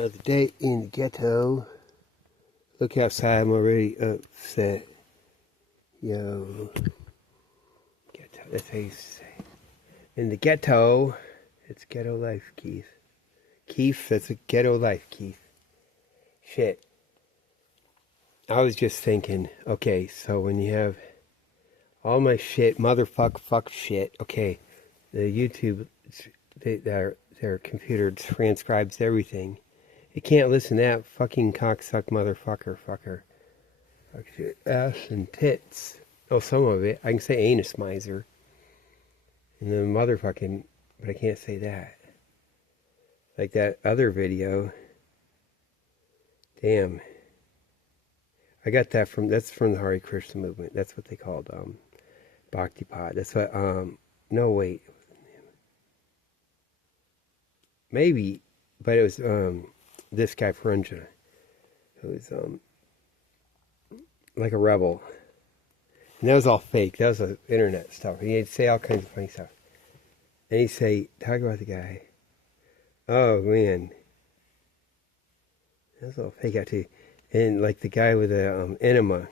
Another day in the ghetto. Look outside, I'm already upset. Yo. Ghetto, that's how you say. In the ghetto, it's ghetto life, Keith. Keith, that's a ghetto life, Keith. Shit. I was just thinking, okay, so when you have all my shit, fuck shit, okay, the YouTube, their computer transcribes everything. You can't listen to that fucking cocksuck motherfucker, fucker. Fuck shit, ass and tits. Oh, some of it. I can say anus miser. And then motherfucking, but I can't say that. Like that other video. Damn. I got that that's from the Hare Krishna movement. That's what they called, Bhakti Pot. That's what, no, wait. Maybe, but it was, this guy, Farunja, who was, like a rebel. And that was all fake. That was internet stuff. He'd say all kinds of funny stuff. And he'd say, talk about the guy. Oh, man. That was all fake out too. And like the guy with the enema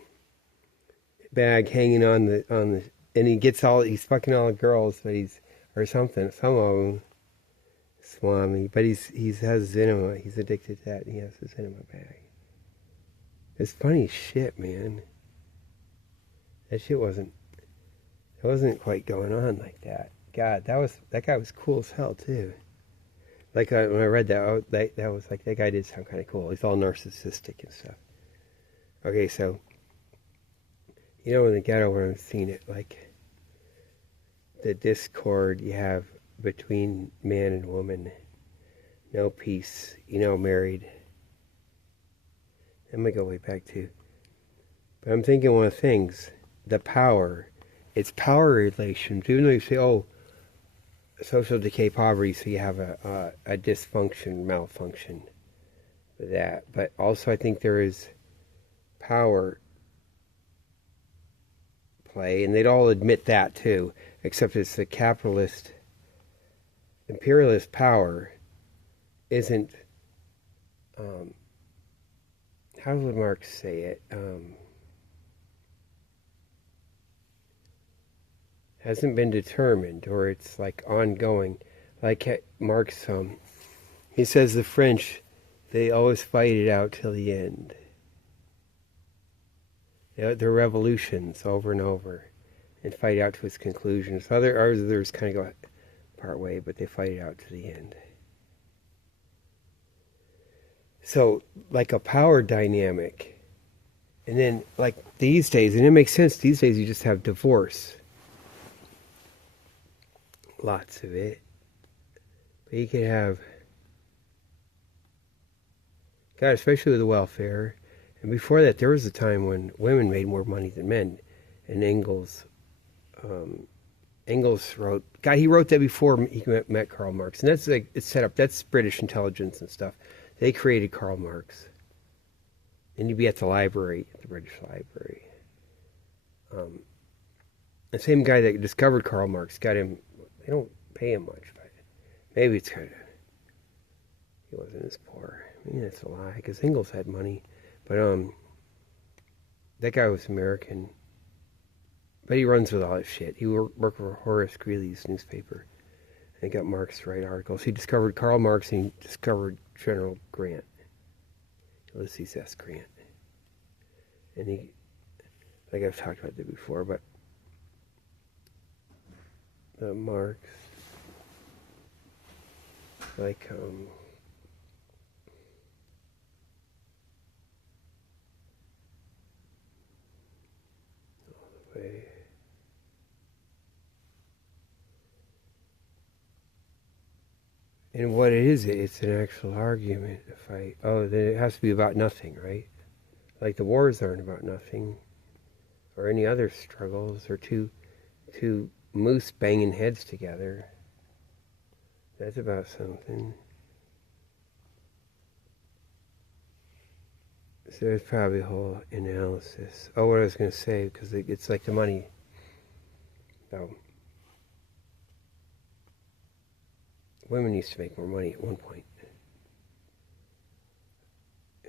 bag hanging on the, and he's fucking all the girls, but or something. Some of them, Swami. But he has his enema. He's addicted to that, and he has his enema bag. It's funny as shit, man. That shit wasn't quite going on like that. God, that guy was cool as hell too. Like when I read that, that was like, that guy did sound kind of cool. He's all narcissistic and stuff. Okay, so in the ghetto where I'm seeing it, like the discord you have between man and woman, no peace, married. I'm gonna go way back too. But I'm thinking one of the things, the power. It's power relations. Even though you say, oh, social decay, poverty, so you have a dysfunction, malfunction with that. But also I think there is power play, and they'd all admit that too, except it's the capitalist, imperialist power isn't, how would Marx say it? Hasn't been determined, or it's like ongoing. Like Marx, he says the French, they always fight it out till the end. Their revolutions over and over, and fight out to its conclusions. Others kind of go part way, but they fight it out to the end. So, like a power dynamic, and then like these days, and it makes sense. These days, you just have divorce. Lots of it. But you could have, God, especially with the welfare. And before that, there was a time when women made more money than men. And Engels wrote, God, he wrote that before he met Karl Marx. And that's like, it's set up, that's British intelligence and stuff. They created Karl Marx. And you'd be at the library, at the British Library. The same guy that discovered Karl Marx got him. They don't pay him much, but maybe it's kind of, he wasn't as poor. Maybe that's a lie, because Engels had money. But that guy was American. But he runs with all that shit. He worked for Horace Greeley's newspaper and got Marx to write articles. He discovered Karl Marx, and he discovered General Grant, Ulysses S. Grant. And he, like I've talked about that before, but the Marx, like, all the way. And what it is, it's an actual argument, a fight. Oh, then it has to be about nothing, right? Like the wars aren't about nothing, or any other struggles, or two moose banging heads together. That's about something. So there's probably a whole analysis. Oh, what I was going to say, because it's like the money. So, women used to make more money at one point.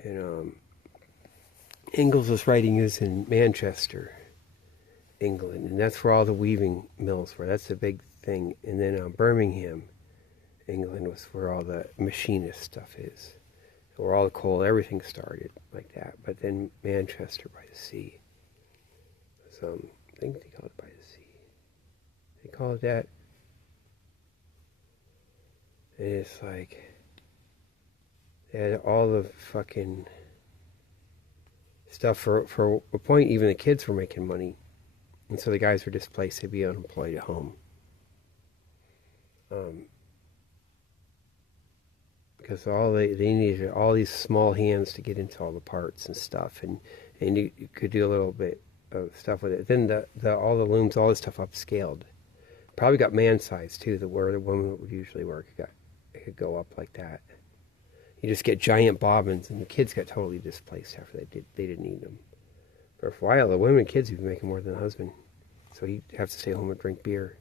And Ingalls was writing this in Manchester, England, and that's where all the weaving mills were. That's the big thing. And then Birmingham, England, was where all the machinist stuff is, where all the coal, everything started like that. But then Manchester by the sea was, I think they call it by the sea. They call it that. And it's like, they had all the fucking stuff for a point. Even the kids were making money, and so the guys were displaced. They'd be unemployed at home, because all they needed all these small hands to get into all the parts and stuff, and you could do a little bit of stuff with it. Then all the looms, all this stuff upscaled. Probably got man size too, where the woman would usually work. It could go up like that. You just get giant bobbins, and the kids got totally displaced after they didn't need them. For a while, the women and kids would be making more than the husband, so he'd have to stay home and drink beer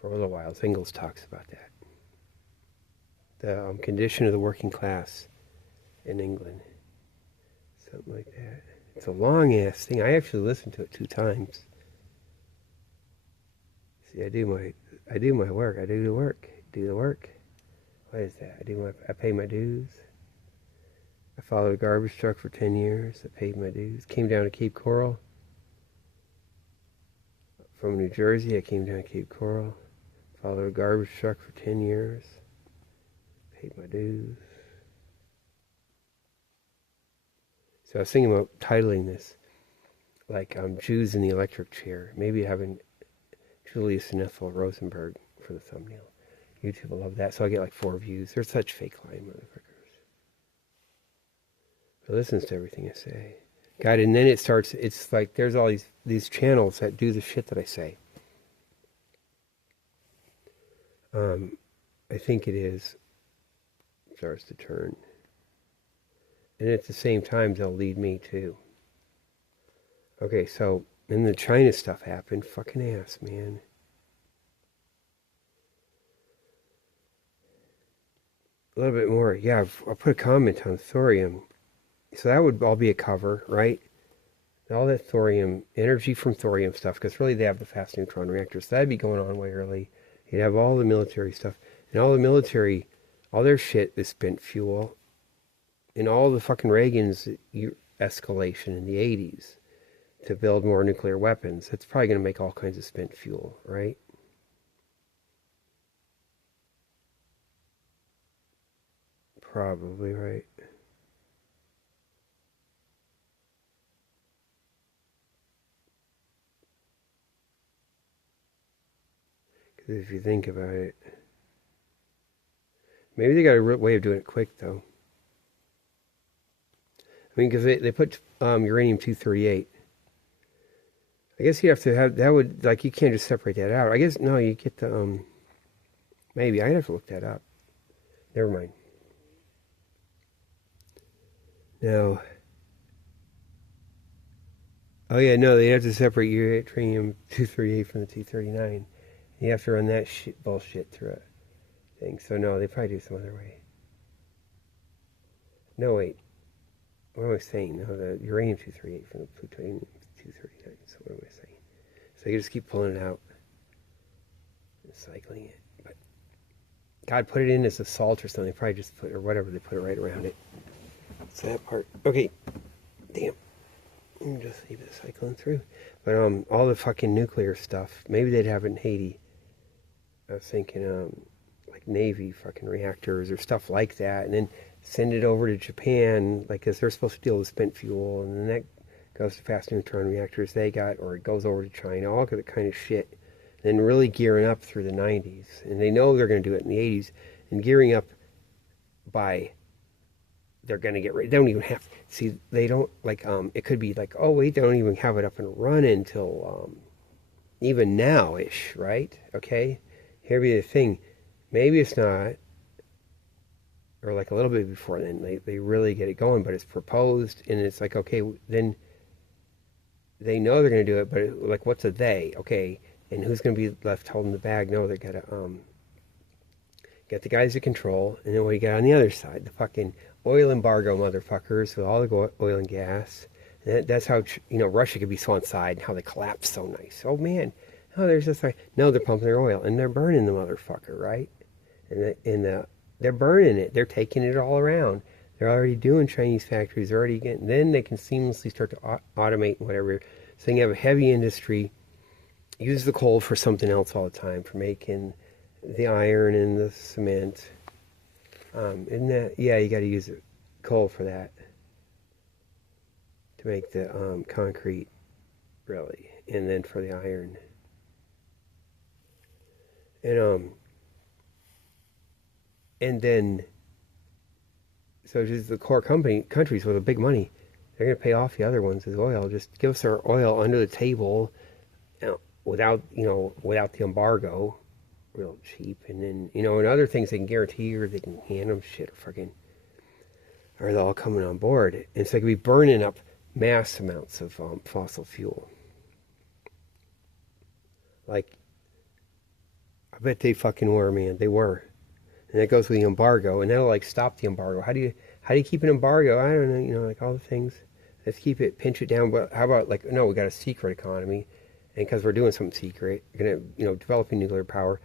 for a little while. Ingalls talks about that. The condition of the working class in England, something like that. It's a long ass thing. I actually listened to it 2 times. See, I do my work. I do the work. What is that? I pay my dues. I followed a garbage truck for 10 years. I paid my dues. Came down to Cape Coral. From New Jersey, I came down to Cape Coral. Followed a garbage truck for 10 years. Paid my dues. So I was thinking about titling this like Jews in the Electric Chair. Maybe having Julius and Ethel Rosenberg for the thumbnail. YouTube will love that. So I get like 4 views. They're such fake lying motherfuckers. But listens to everything I say. God, and then it's like there's all these channels that do the shit that I say. I think it starts to turn. And at the same time, they'll lead me too. Okay, so then the China stuff happened. Fucking ass, man. A little bit more. Yeah, I'll put a comment on thorium. So that would all be a cover, right? All that thorium, energy from thorium stuff, because really they have the fast neutron reactors. So that'd be going on way early. You'd have all the military stuff. And all the military, all their shit is spent fuel. And all the fucking Reagan's escalation in the 80s to build more nuclear weapons. That's probably going to make all kinds of spent fuel, right? Probably, right? Because if you think about it, maybe they got a way of doing it quick, though. I mean, because they put uranium-238. I guess you have to have, that would, like, you can't just separate that out. I guess, no, you get the, maybe, I'd have to look that up. Never mind. No. Oh yeah, no, they have to separate uranium-238 from the 239. You have to run that bullshit through a thing. So no, they probably do some other way. No, wait. What am I saying? No, the uranium-238 from the plutonium-239. So what am I saying? So you just keep pulling it out and cycling it. But God put it in as a salt or something. They probably just put, or whatever, they put it right around it. It's that part. Okay. Damn. Just leave it cycling through. But all the fucking nuclear stuff, maybe they'd have it in Haiti. I was thinking like Navy fucking reactors or stuff like that, and then send it over to Japan, like, because they're supposed to deal with spent fuel, and then that goes to fast neutron reactors they got, or it goes over to China, all that kind of shit. And then really gearing up through the 90s. And they know they're going to do it in the 80s, and gearing up by, they're going to get ready. They don't even have, see, they don't, like, it could be like, oh, wait, they don't even have it up and running until even now-ish, right? Okay? Here be the thing. Maybe it's not, or like a little bit before then, they really get it going, but it's proposed, and it's like, okay, then they know they're going to do it, but like, what's a they? Okay, and who's going to be left holding the bag? No, they got to, get the guys to control, and then what do you got on the other side? The fucking, oil embargo, motherfuckers, with all the oil and gas. And that's how, Russia could be so on side and how they collapsed so nice. Oh, man. Oh, there's this like, no, they're pumping their oil and they're burning the motherfucker, right? They're burning it. They're taking it all around. They're already doing Chinese factories. They're already getting, then they can seamlessly start to automate and whatever. So you have a heavy industry, use the coal for something else all the time, for making the iron and the cement. Isn't that, yeah, you got to use coal for that, to make the concrete, really, and then for the iron. And then, so just the core countries with the big money, they're going to pay off the other ones as oil. Just give us our oil under the table, without the embargo, real cheap. And then, and other things they can guarantee or they can hand them shit are they all coming on board. And so they could be burning up mass amounts of fossil fuel. Like, I bet they fucking were, man. They were. And that goes with the embargo, and that'll like stop the embargo. How do you keep an embargo? I don't know, like all the things. Let's keep it, pinch it down. But how about like, no, we got a secret economy, and because we're doing something secret, we're gonna, developing nuclear power,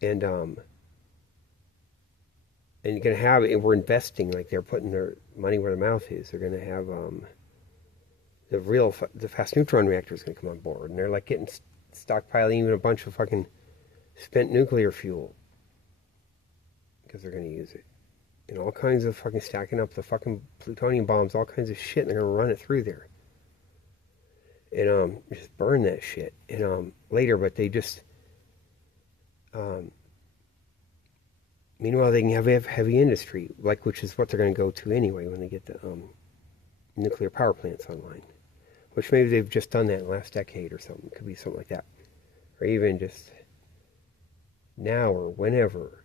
and you're gonna have, and we're investing, like they're putting their money where their mouth is. They're gonna have the fast neutron reactor is gonna come on board, and they're like getting stockpiling even a bunch of fucking spent nuclear fuel, because they're going to use it. And all kinds of fucking stacking up the fucking plutonium bombs, all kinds of shit, and they're going to run it through there. And just burn that shit. And later, but they just... meanwhile, they can have heavy industry, which is what they're going to go to anyway when they get the nuclear power plants online. Which maybe they've just done that in the last decade or something. It could be something like that. Or even just now or whenever.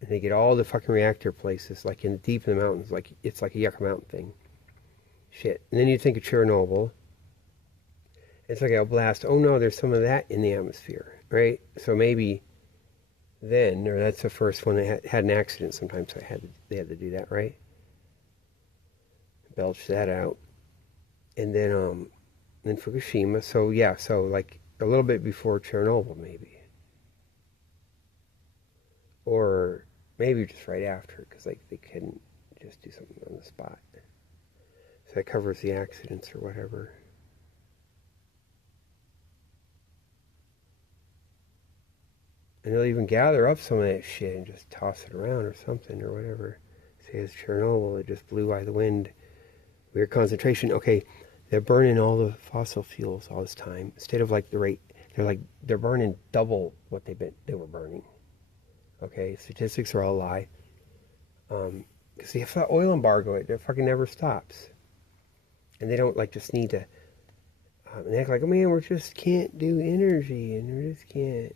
And they get all the fucking reactor places, like deep in the mountains, like it's like a Yucca Mountain thing. Shit. And then you think of Chernobyl. It's like a blast. Oh no, there's some of that in the atmosphere, right? So maybe then, or that's the first one that had an accident. Sometimes they had to do that, right? Belch that out, and then Fukushima. So yeah, so like a little bit before Chernobyl, maybe. Or maybe just right after, because like they couldn't just do something on the spot. So that covers the accidents or whatever. And they'll even gather up some of that shit and just toss it around or something or whatever. Say it's Chernobyl, it just blew by the wind. Weird concentration. Okay, they're burning all the fossil fuels all this time. Instead of like the rate, they're burning double what they were burning. Okay, statistics are all a lie. Because if that oil embargo, it fucking never stops. And they don't like just need to they act like, oh man, we just can't do energy, and we just can't.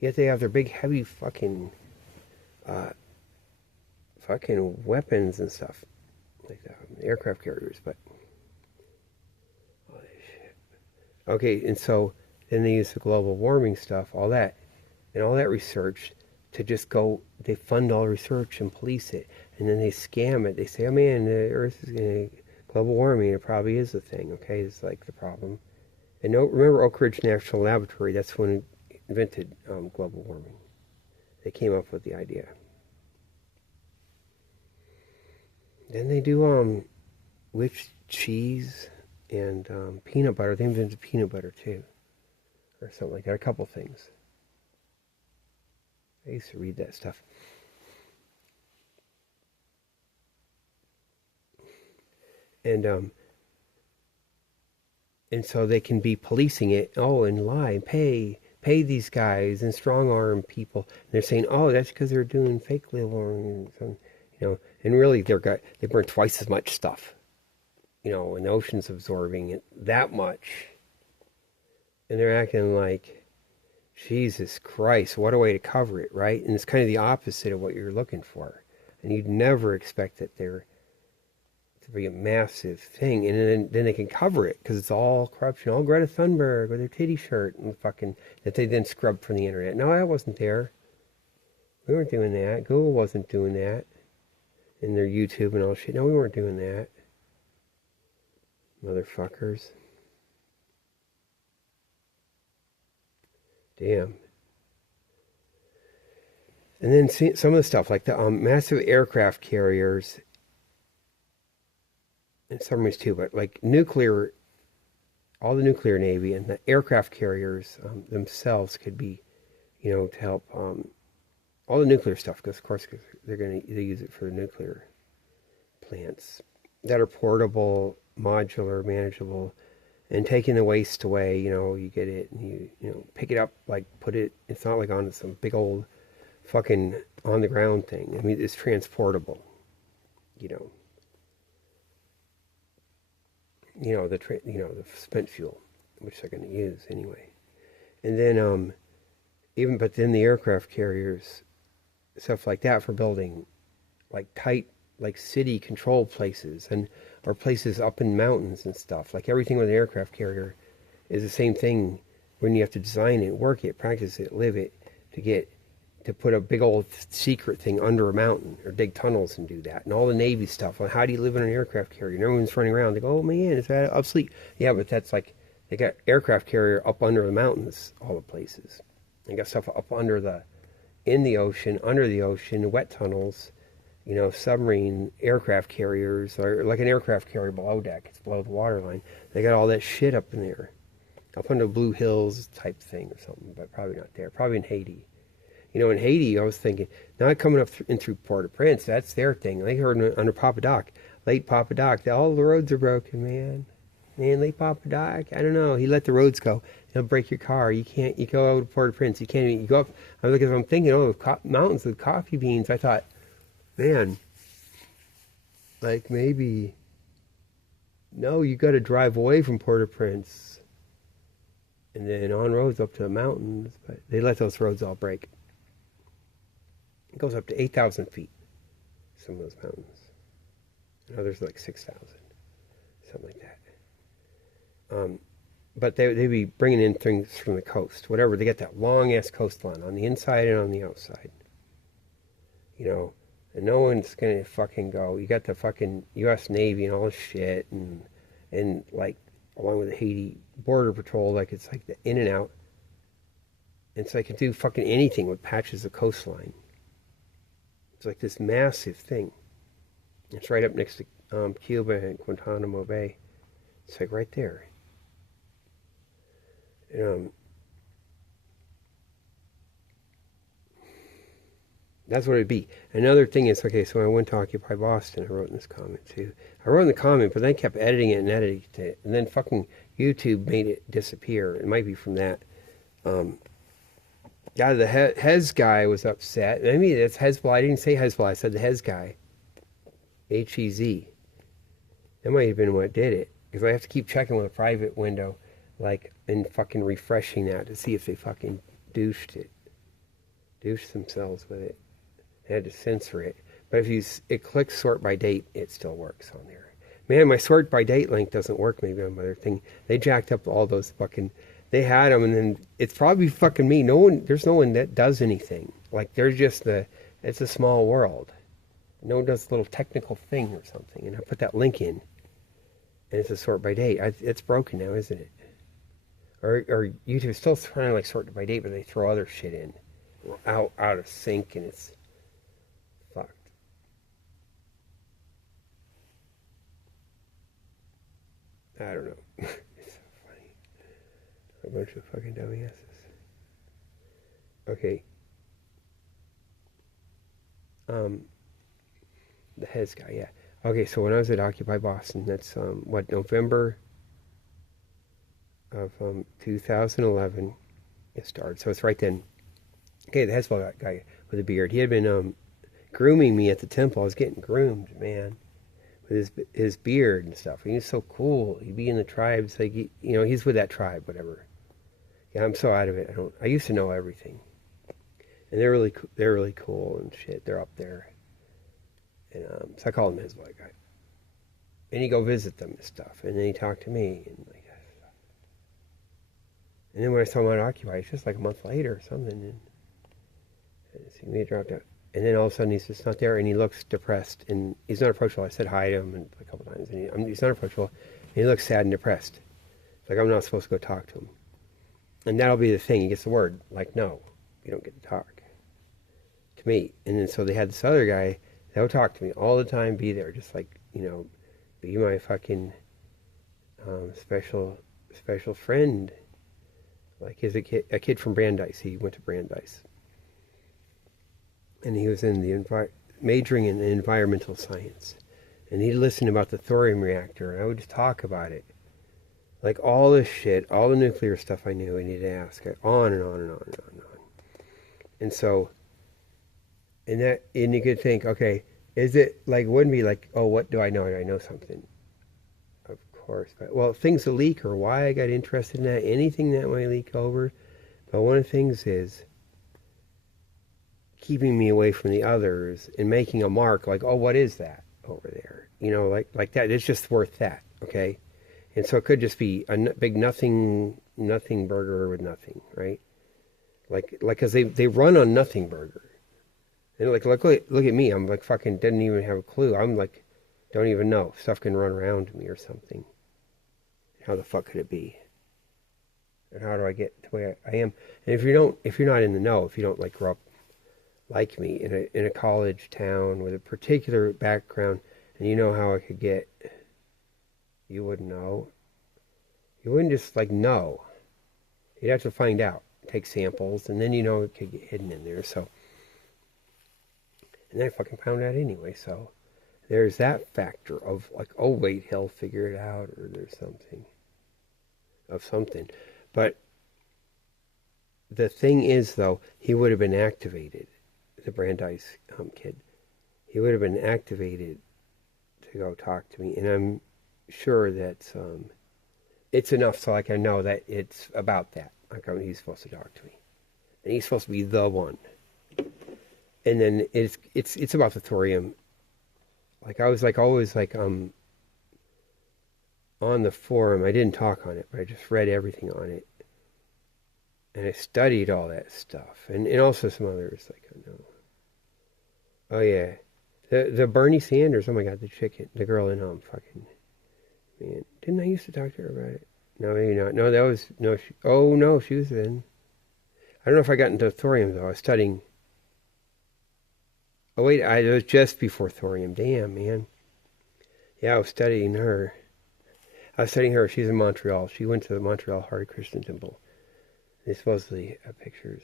Yet they have their big heavy fucking weapons and stuff. Like the aircraft carriers, but holy shit. Okay, and so then they use the global warming stuff, all that, and all that research to just go, they fund all research and police it, and then they scam it. They say, oh man, the Earth is going to, global warming, it probably is the thing, okay, it's like the problem. And remember Oak Ridge National Laboratory, that's when it invented global warming. They came up with the idea. Then they do with cheese and peanut butter. They invented peanut butter too, or something like that. A couple things. I used to read that stuff. And so they can be policing it. Oh, and lie, pay these guys and strong arm people. And they're saying, oh, that's because they're doing fake global warming, and really they burn twice as much stuff, and the ocean's absorbing it that much, and they're acting like, Jesus Christ, what a way to cover it, right? And it's kind of the opposite of what you're looking for, and you'd never expect that there to be a massive thing, and then they can cover it because it's all corruption, all Greta Thunberg with her titty shirt and fucking that they then scrubbed from the internet. No, that wasn't there. We weren't doing that. Google wasn't doing that. and their YouTube and all shit. No, we weren't doing that. Motherfuckers. Damn. And then see some of the stuff like the massive aircraft carriers and submarines too, but like nuclear, all the nuclear navy and the aircraft carriers themselves could be, to help all the nuclear stuff, because of course they're going to use it for the nuclear plants that are portable, modular, manageable, and taking the waste away. You get it and you pick it up, like put it. It's not like on some big old fucking on the ground thing. I mean, it's transportable. The spent fuel, which they're going to use anyway. And then but then the aircraft carriers, stuff like that for building like tight, like city control places or places up in mountains and stuff. Like everything with an aircraft carrier is the same thing when you have to design it, work it, practice it, live it, to put a big old secret thing under a mountain or dig tunnels and do that. And all the Navy stuff on how do you live in an aircraft carrier? And everyone's running around. They go, oh man, is that obsolete? Yeah, but that's like, they got aircraft carrier up under the mountains, all the places. They got stuff up in the ocean, under the ocean, wet tunnels, submarine aircraft carriers, or like an aircraft carrier below deck. It's below the waterline. They got all that shit up in there. Up under Blue Hills type thing or something, but probably not there. Probably in Haiti. In Haiti, I was thinking, not coming up in through Port-au-Prince, that's their thing. They heard under Papa Doc, late Papa Doc, all the roads are broken, man. Man, late Papa Doc, I don't know. He let the roads go. He'll break your car. You go out to Port-au-Prince. You can't even, you go up. I'm thinking, mountains with coffee beans. I thought, man, like maybe, no, you got to drive away from Port-au-Prince. And then on roads up to the mountains. But they let those roads all break. It goes up to 8,000 feet, some of those mountains. And others like 6,000, something like that. But they'd be bringing in things from the coast, whatever. They get that long-ass coastline on the inside and on the outside. And no one's going to fucking go. You got the fucking U.S. Navy and all this shit, and like, along with the Haiti Border Patrol, like it's like the in and out. And so they can do fucking anything with patches of coastline. It's like this massive thing. It's right up next to Cuba and Guantanamo Bay. It's like right there. That's what it'd be. Another thing is, okay, so I went to Occupy Boston. I wrote in this comment too. I wrote in the comment, but then I kept editing it and editing it. And then fucking YouTube made it disappear. It might be from that. The Hez guy was upset. I mean, it's Hezbollah. I didn't say Hezbollah. I said the Hez guy. H-E-Z. That might have been what did it. Because I have to keep checking with a private window, like, and fucking refreshing that to see if they fucking douched themselves with it. I had to censor it. But if it clicks sort by date, it still works on there. Man, my sort by date link doesn't work maybe on their thing. They jacked up all those fucking... They had them, and then it's probably fucking me. There's no one that does anything. Like, they're just it's a small world. No one does a little technical thing or something. And I put that link in, and it's a sort by date. It's broken now, isn't it? Or YouTube's still trying to like sort by date, but they throw other shit in. Out of sync, and it's fucked. I don't know. It's so funny. A bunch of fucking dumbasses. Okay. The Hez guy, yeah. Okay, so when I was at Occupy Boston, that's November of 2011 it started. So it's right then. Okay, the Hezbollah guy with a beard. He had been grooming me at the temple. I was getting groomed, man, with his beard and stuff. He was so cool. He'd be in the tribes, like he's with that tribe, whatever. Yeah, I'm so out of it. I used to know everything, and they're really cool and shit. They're up there, and so I call him Hezbollah guy. And he go visit them and stuff, and then he talked to me and like. And then when I saw him on Occupy, it's just like a month later or something. And see me dropped out. And then all of a sudden he's just not there, and he looks depressed, and he's not approachable. I said hi to him a couple times, and he's not approachable, and he looks sad and depressed. It's like I'm not supposed to go talk to him. And that'll be the thing. He gets the word, like, no, you don't get to talk to me. And then so they had this other guy that would talk to me all the time, be there, just like, be my fucking special friend. Like he's a kid from Brandeis. He went to Brandeis. And he was in the majoring in environmental science. And he'd listen about the thorium reactor, and I would just talk about it. Like all this shit, all the nuclear stuff I knew, and he'd ask on and on and on and on and on. And so, and you could think, okay, is it like, wouldn't be like, oh, what do I know? I know something. Of course. But, well, things that leak, or why I got interested in that, anything that might leak over. But one of the things is keeping me away from the others and making a mark like, oh, what is that over there? Like that. It's just worth that, okay? And so it could just be a big nothing burger with nothing, right? Like, cause they run on nothing burger. And like, look at me. I'm like fucking didn't even have a clue. I'm like, don't even know. Stuff can run around me or something. How the fuck could it be? And how do I get to where I am? And if you're not in the know, if you don't like grow up like me in a college town with a particular background, and you know how I could get, you wouldn't know. You wouldn't just like know. You'd have to find out, take samples, and then it could get hidden in there. So, and then I fucking found out anyway. So there's that factor of like, oh wait, he'll figure it out, or there's something of something. But the thing is, though, he would have been activated. The Brandeis kid, he would have been activated to go talk to me, and I'm sure that it's enough so like I know that it's about that. Like he's supposed to talk to me, and he's supposed to be the one. And then it's about the thorium. Like I was like always like on the forum. I didn't talk on it, but I just read everything on it, and I studied all that stuff, and also some others like I know. Oh yeah, the Bernie Sanders. Oh my God, the girl in fucking man. Didn't I used to talk to her about it? No, maybe not. No, that was no. Oh no, she was in. I don't know if I got into thorium though. I was studying. Oh wait, it was just before thorium. Damn, man. Yeah, I was studying her. She's in Montreal. She went to the Montreal Hare Krishna Temple. They supposedly have pictures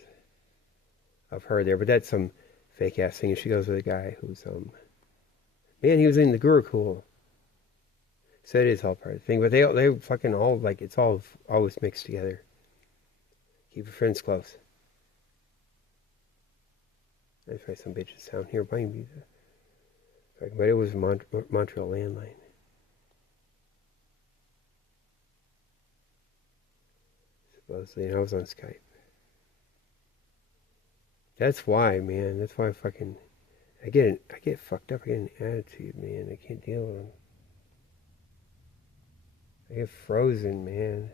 of her there, but that's some fake ass thing. And she goes with a guy who's man, he was in the Gurukul. So it is all part of the thing, but they fucking all like it's all always mixed together. Keep your friends close. There's probably some bitches down here behind me. But it was Montreal landline. Supposedly, and I was on Skype. That's why, man. That's why I get fucked up. I get an attitude, man. I can't deal with them. I get frozen, man.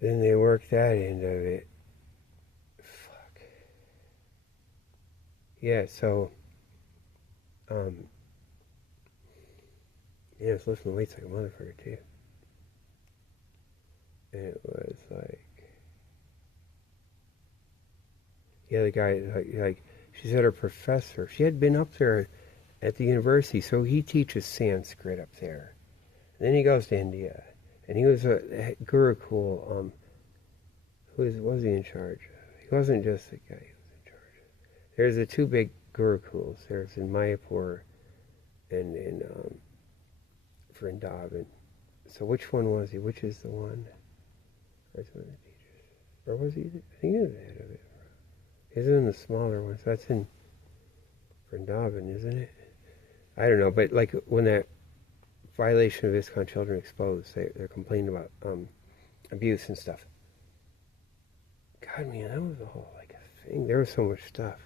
Then they work that end of it. Fuck. Yeah, so, yeah, it's lifting weights like a motherfucker, too. And it was like, yeah, the guy, like, she said her professor, she had been up there at the university, so he teaches Sanskrit up there. And then he goes to India, and he was a Gurukul. What was he in charge of? He wasn't just the guy who was in charge of. There's the two big Gurukuls. There's in Mayapur and in Vrindavan. So which one was he? Which is the one? Where's one of the teachers? Or was he? I think he was the head of it. He's in the smaller one. So that's in Vrindavan, isn't it? I don't know, but like when that violation of ISKCON Children Exposed, they're complaining about abuse and stuff. God, man, that was a whole like a thing. There was so much stuff.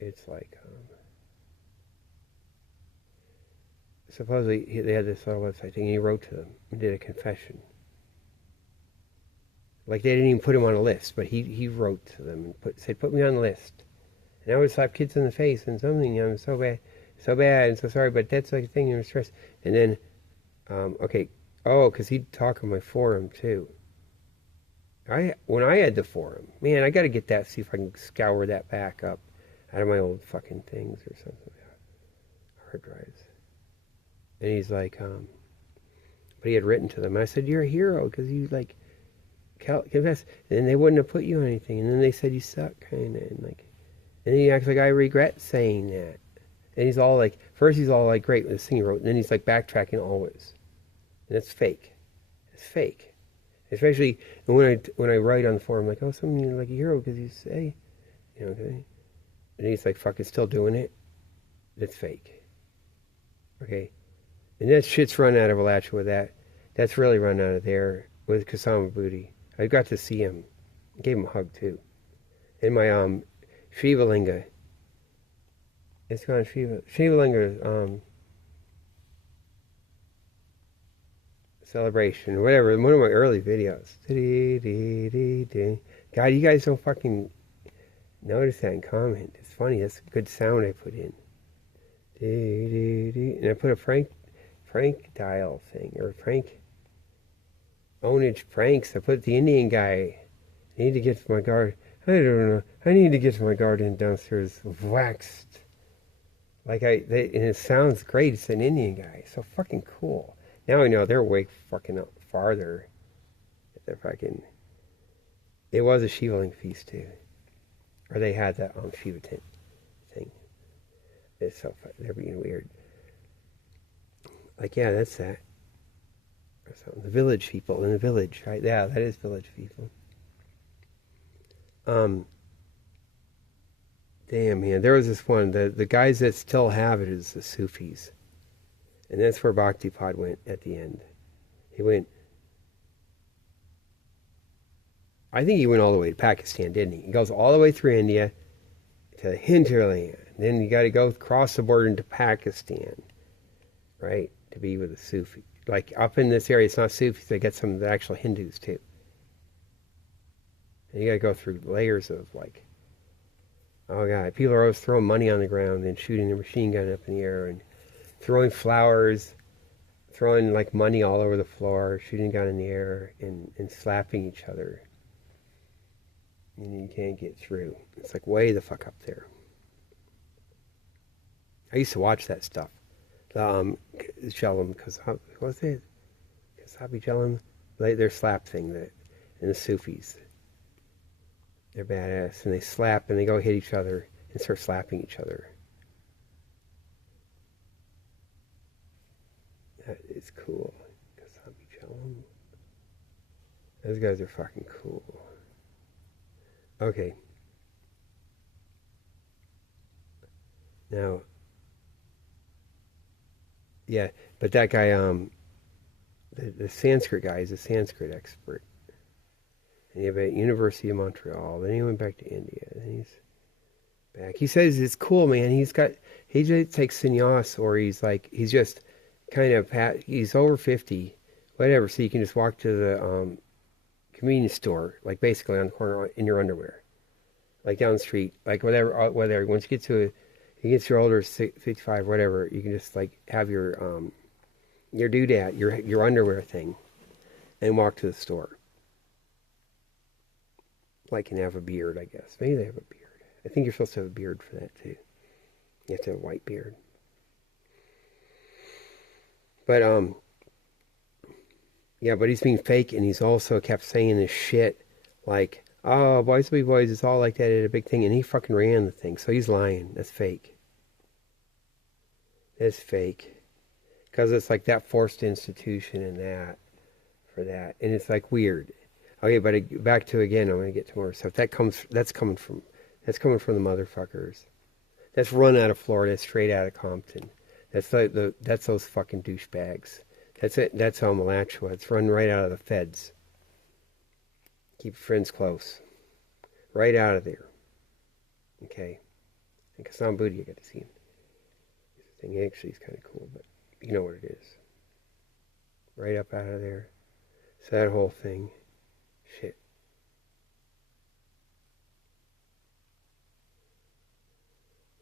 It's like supposedly they had this little website thing, and he wrote to them and did a confession. Like they didn't even put him on a list, but he wrote to them and said, put me on the list. And I would slap kids in the face and something, I'm so bad and so sorry, but that's like a thing you're stressed. And then, okay, oh, because he'd talk on my forum too. When I had the forum, man, I got to get that, see if I can scour that back up out of my old fucking things or something, hard drives. And he's like, but he had written to them. I said, you're a hero because you like confess. And they wouldn't have put you on anything. And then they said you suck, kind of, and like, and then he acts like I regret saying that. And he's all like, first he's all like, great with this thing he wrote, and then he's like backtracking always, and it's fake. It's fake. Especially when I write on the forum like, oh, something you're like a hero because you say, okay, and he's like fucking still doing it. That's fake. Okay, and that shit's run out of Alachua with that. That's really run out of there with Kasama Booty. I got to see him. I gave him a hug too. And my Shiva Linga. It's called Shiva Linga celebration, whatever. One of my early videos. God, you guys don't fucking notice that and comment. It's funny. That's a good sound I put in. And I put a Frank dial thing, or Frank ownage pranks. I put the Indian guy. I need to get to my garden. I don't know. I need to get to my garden downstairs waxed. And it sounds great. It's an Indian guy. So fucking cool. Now I know they're way fucking up farther. They're fucking. It was a Shiva-ling feast too, or they had that Shiva tent thing. It's so funny. They're being weird. Like, yeah, that's that. So the village people in the village, right? Yeah, that is village people. Damn, man, there was this one. The guys that still have it is the Sufis. And that's where Bhaktipad went at the end. He went, I think he went all the way to Pakistan, didn't he? He goes all the way through India to hinterland. Then you got to go cross the border into Pakistan, right, to be with the Sufi. Like up in this area, it's not Sufis. They get some of the actual Hindus too. And you got to go through layers of like, oh God, people are always throwing money on the ground and shooting a machine gun up in the air and throwing flowers, throwing like money all over the floor, shooting a gun in the air, and slapping each other. And you can't get through. It's like way the fuck up there. I used to watch that stuff. The Jelam, what was it? Kasabi Jelam? Their slap thing, and the Sufis. They're badass, and they slap, and they go hit each other, and start slapping each other. That is cool. Kasabi Jelam. Those guys are fucking cool. Okay. Now, yeah, but that guy, the Sanskrit guy is a Sanskrit expert. And he have at University of Montreal. Then he went back to India. Then he's back. He says it's cool, man. He just takes sannyas, or he's just kind of, he's over 50, whatever, so you can just walk to the convenience store, like basically on the corner in your underwear. Like down the street, like whatever, once you get to he gets your older 55, whatever, you can just like have your doodad, your underwear thing, and walk to the store. Like, and have a beard, I guess. Maybe they have a beard. I think you're supposed to have a beard for that too. You have to have a white beard. But yeah, but he's being fake, and he's also kept saying this shit like, oh, boys will be boys, it's all like that at a big thing, and he fucking ran the thing, so he's lying. That's fake. That's fake. Because it's like that forced institution and that, for that, and it's like weird. Okay, but back to again, I'm going to get to more stuff. That's coming from the motherfuckers. That's run out of Florida, straight out of Compton. That's that's those fucking douchebags. That's it. That's Alachua. It's run right out of the feds. Keep your friends close. Right out of there. Okay. And Kasam Booty, I got to see him. This thing actually is kind of cool, but you know what it is. Right up out of there. So that whole thing. Shit.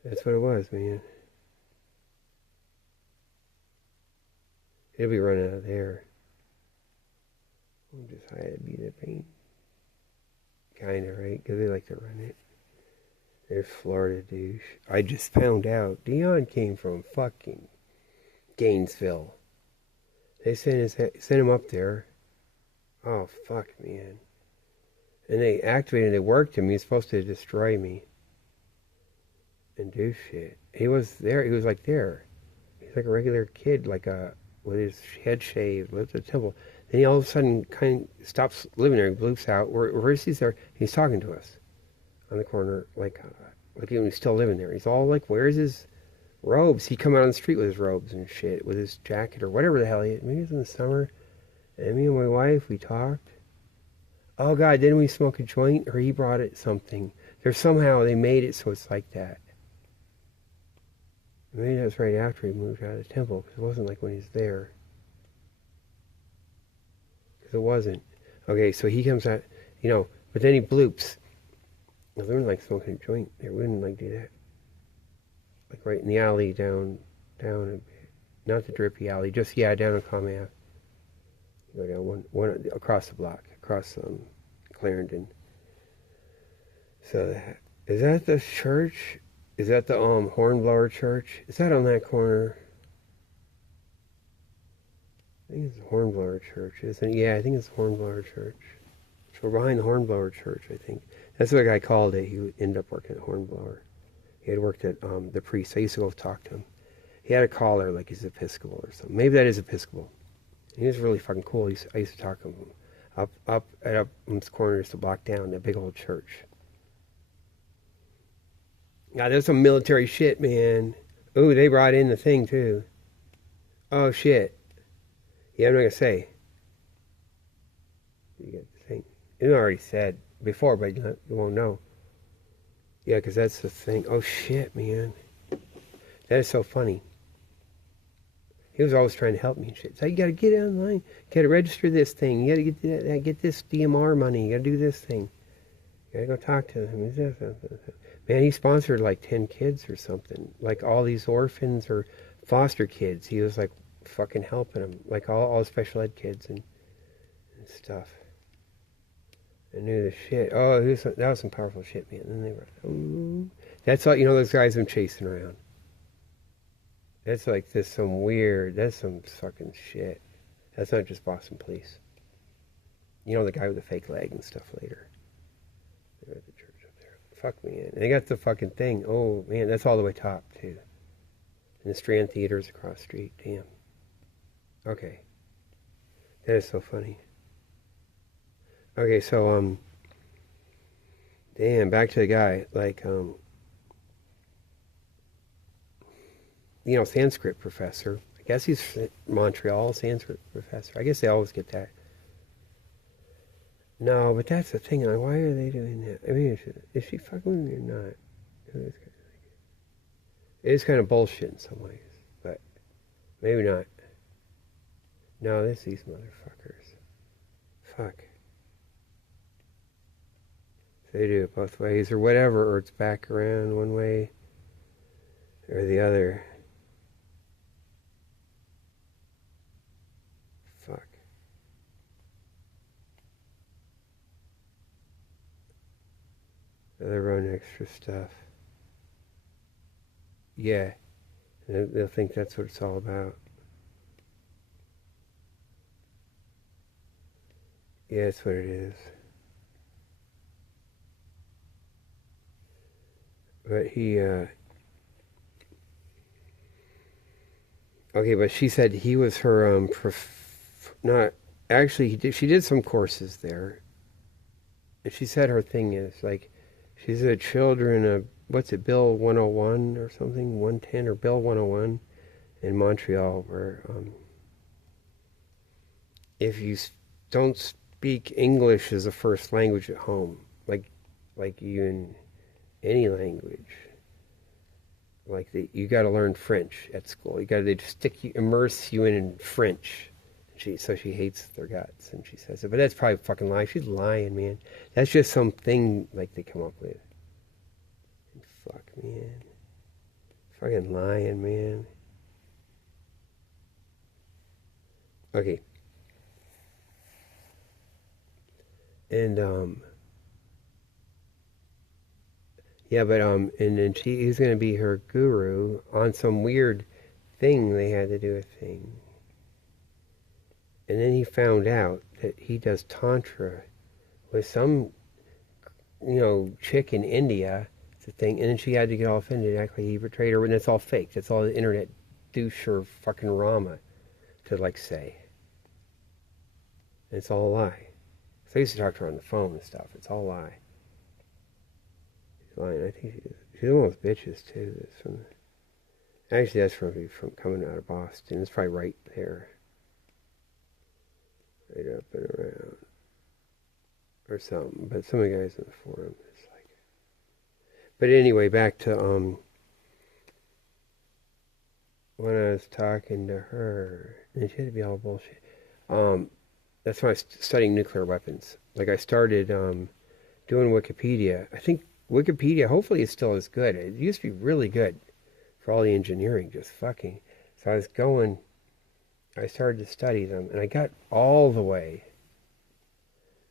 That's what it was, man. It'll be running out of there. We'll just hide it, be the paint. Kinda, right? Because they like to run it. There's Florida douche. I just found out Dion came from fucking Gainesville. They sent him up there. Oh, fuck, man. And they activated, they worked him. He's supposed to destroy me. And do shit. He was there. He was like there. He's like a regular kid, like with his head shaved, lived at the temple. Then he all of a sudden kind of stops living there. He bloops out. Where's he's there? He's talking to us on the corner, like he's still living there. He's all like, where's his robes? He come out on the street with his robes and shit, with his jacket or whatever the hell he. Maybe it was in the summer. And me and my wife, we talked. Oh God, didn't we smoke a joint? Or he brought it something. There's somehow they made it so it's like that. Maybe that was right after he moved out of the temple, because it wasn't like when he's there. Because it wasn't. Okay, so he comes out, but then he bloops. They wouldn't like smoking a joint. They wouldn't like do that. Like right in the alley down a bit. Not the drippy alley, just, down on Comm Ave. You go down one across the block, across Clarendon. So is that the church? Is that the Hornblower Church? Is that on that corner? I think it's the Hornblower Church, isn't it? Yeah, I think it's the Hornblower Church. So we're behind the Hornblower Church, I think. That's what the guy called it. He ended up working at Hornblower. He had worked at the priest. I used to go talk to him. He had a collar like he's Episcopal or something. Maybe that is Episcopal. He was really fucking cool. I used to talk to him. Up in this corner, just a block down, that big old church. God, there's some military shit, man. Ooh, they brought in the thing, too. Oh, shit. Yeah, I'm not going to say. You get the thing. It already said before, but you won't know. Yeah, because that's the thing. Oh, shit, man. That is so funny. He was always trying to help me and shit. So you got to get online. You got to register this thing. You got to get this DMR money. You got to do this thing. You got to go talk to him. Man, he sponsored like 10 kids or something. Like all these orphans or foster kids. He was like fucking helping them. Like all special ed kids and stuff. I knew the shit. Oh, that was some powerful shit, man. And then they were, ooh. That's all, those guys I'm chasing around. That's like that's some fucking shit. That's not just Boston police. The guy with the fake leg and stuff later. They're at the church up there. Fuck, man. And they got the fucking thing. Oh, man, that's all the way top, too. And the Strand Theater's across the street. Damn. Okay. That is so funny. Okay, so, damn, back to the guy. Like, Sanskrit professor. I guess he's Montreal Sanskrit professor. I guess they always get that. No, but that's the thing. Like, why are they doing that? I mean, is she fucking with me or not? It is kind of bullshit in some ways, but maybe not. No, it's these motherfuckers. Fuck. They do it both ways or whatever, or it's back around one way or the other. Fuck. They're running extra stuff. Yeah. They'll think that's what it's all about. Yeah, that's what it is. But he, okay, but she said he was her, not, actually, she did some courses there. And she said her thing is, like, she's a children of, what's it, Bill 101 or something, 110, or Bill 101 in Montreal, where, if you don't speak English as a first language at home, like you in any language, like you got to learn French at school. They just immerse you in French. So she hates their guts, and she says it. But that's probably fucking lie. She's lying, man. That's just something like they come up with. And fuck, man. Fucking lying, man. Okay. And yeah, but and then he's gonna be her guru on some weird thing. They had to do a thing, and then he found out that he does tantra with some, chick in India. It's a thing, and then she had to get all offended. Actually, he betrayed her, and it's all fake. It's all the internet douche or fucking Rama to like say. And it's all a lie. So I used to talk to her on the phone and stuff. It's all a lie. She's lying. I think she's one of those bitches too. That's from. Actually, that's from coming out of Boston. It's probably right there. Right up and around. Or something. But some of the guys in the forum, it's like. But anyway, back to when I was talking to her, and she had to be all bullshit. That's when I was studying nuclear weapons. Like I started doing Wikipedia. I think Wikipedia hopefully is still as good. It used to be really good for all the engineering, just fucking. So I started to study them, and I got all the way.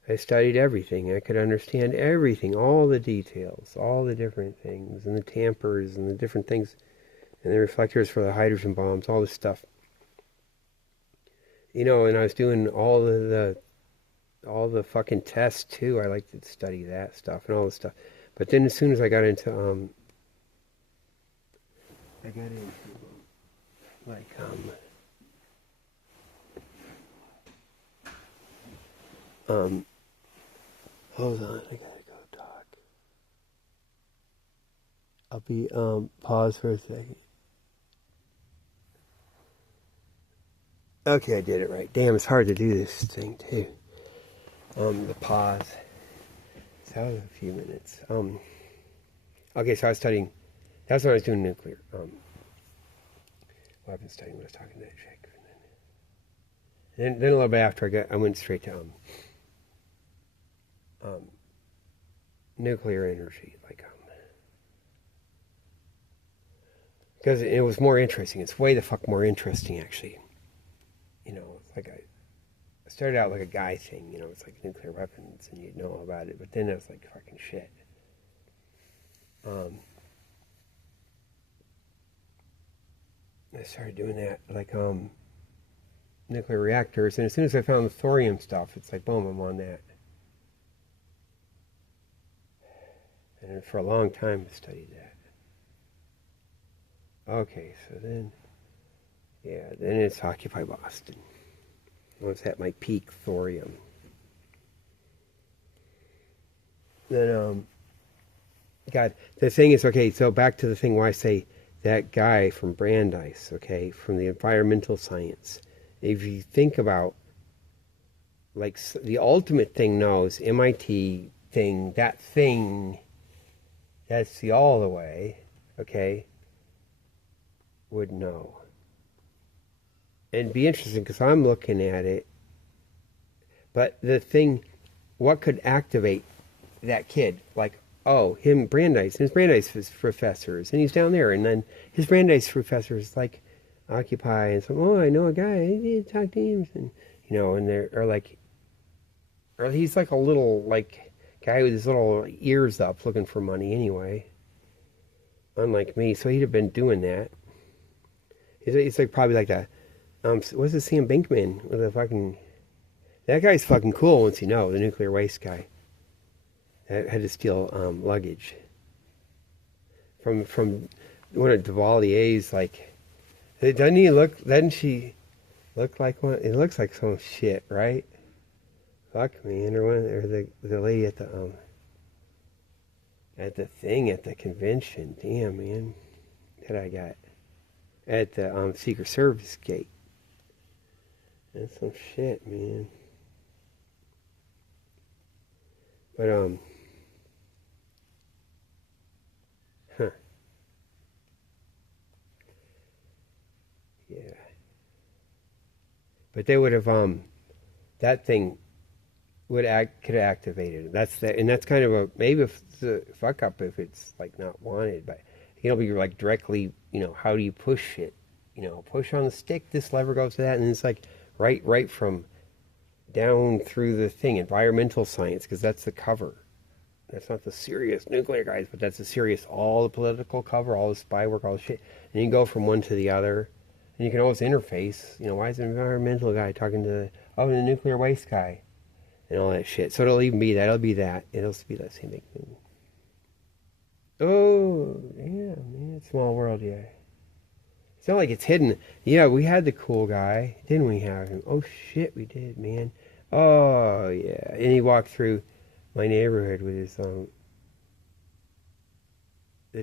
I studied everything. I could understand everything, all the details, all the different things, and the tampers, and the different things, and the reflectors for the hydrogen bombs, all this stuff. And I was doing all the fucking tests too. I like to study that stuff and all this stuff. But then as soon as I got into like hold on, I gotta go talk. I'll be pause for a second. Okay, I did it right. Damn, it's hard to do this thing too. The pause. So that was a few minutes. Okay, so I was studying. That's when I was doing nuclear. I've been studying when I was talking to that chick. And then a little bit after I went straight to nuclear energy, because it was more interesting. It's way the fuck more interesting, actually. It's like I started out like a guy thing, it's like nuclear weapons and you'd know all about it, but then it was like fucking shit. I started doing that, like nuclear reactors, and as soon as I found the thorium stuff, it's like boom, I'm on that. And for a long time I studied that. Okay, so then it's Occupy Boston. I was at my peak thorium. Then, God, the thing is, okay, so back to the thing where I say that guy from Brandeis, okay, from the environmental science. If you think about, like, the ultimate thing knows, MIT thing, that's the all the way, okay, would know. And be interesting because I'm looking at it. But the thing, what could activate that kid? Like, him, Brandeis, and his Brandeis professors, and he's down there, and then his Brandeis professors like Occupy, and so, I know a guy, I need to talk to him, and and or he's like a little like guy with his little ears up, looking for money anyway. Unlike me, so he'd have been doing that. He's like probably like that. What's the Sam Bankman with the fucking? That guy's fucking cool once the nuclear waste guy. That had to steal luggage from one of Duvalier's. Like, doesn't she look like one? It looks like some shit, right? Fuck me, or the lady at the thing at the convention. Damn, man, that I got at the Secret Service gate. That's some shit, man. But yeah. But they would have that thing could have activated it. And that's kind of maybe the fuck up if it's like not wanted, but be like directly how do you push it? Push on the stick, this lever goes to that, and it's like right from down through the thing, environmental science, because that's the cover. That's not the serious nuclear guys, but that's the serious, all the political cover, all the spy work, all the shit. And you can go from one to the other, and you can always interface. Why is the environmental guy talking to the nuclear waste guy, and all that shit. So it'll even be that. It'll be that. It'll be that same thing. Oh, yeah, man, small world, yeah. It's not like it's hidden. Yeah, we had the cool guy, didn't we have him? Oh shit, we did, man. Oh yeah, and he walked through my neighborhood with his the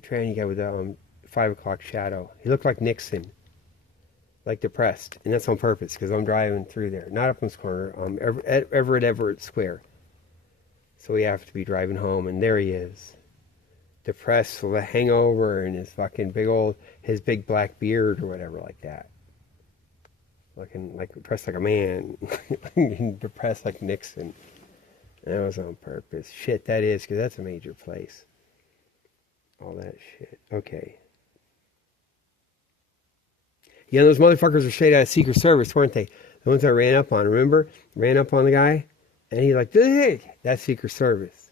tranny guy with the 5 o'clock shadow. He looked like Nixon, like depressed, and that's on purpose because I'm driving through there, not up in this corner, Everett Square. So we have to be driving home, and there he is, depressed with a hangover and his fucking his big black beard or whatever like that. Looking like depressed like a man, depressed like Nixon. That was on purpose. Shit, that is, because that's a major place. All that shit. Okay. Yeah, those motherfuckers were straight out of Secret Service, weren't they? The ones that ran up on, remember? Ran up on the guy, and he like, hey, that's Secret Service.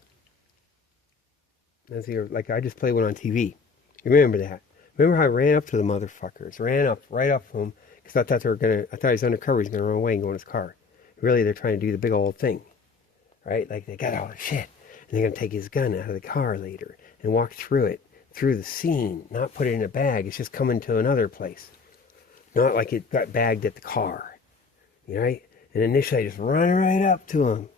That's like, I just played one on TV. You remember that? Remember how I ran up to the motherfuckers? Ran up, right up to them, because I thought I thought he was undercover, he's going to run away and go in his car. Really, they're trying to do the big old thing. Right? Like, they got all the shit, and they're going to take his gun out of the car later, and walk through the scene, not put it in a bag. It's just coming to another place. Not like it got bagged at the car. Right? And initially I just run right up to him.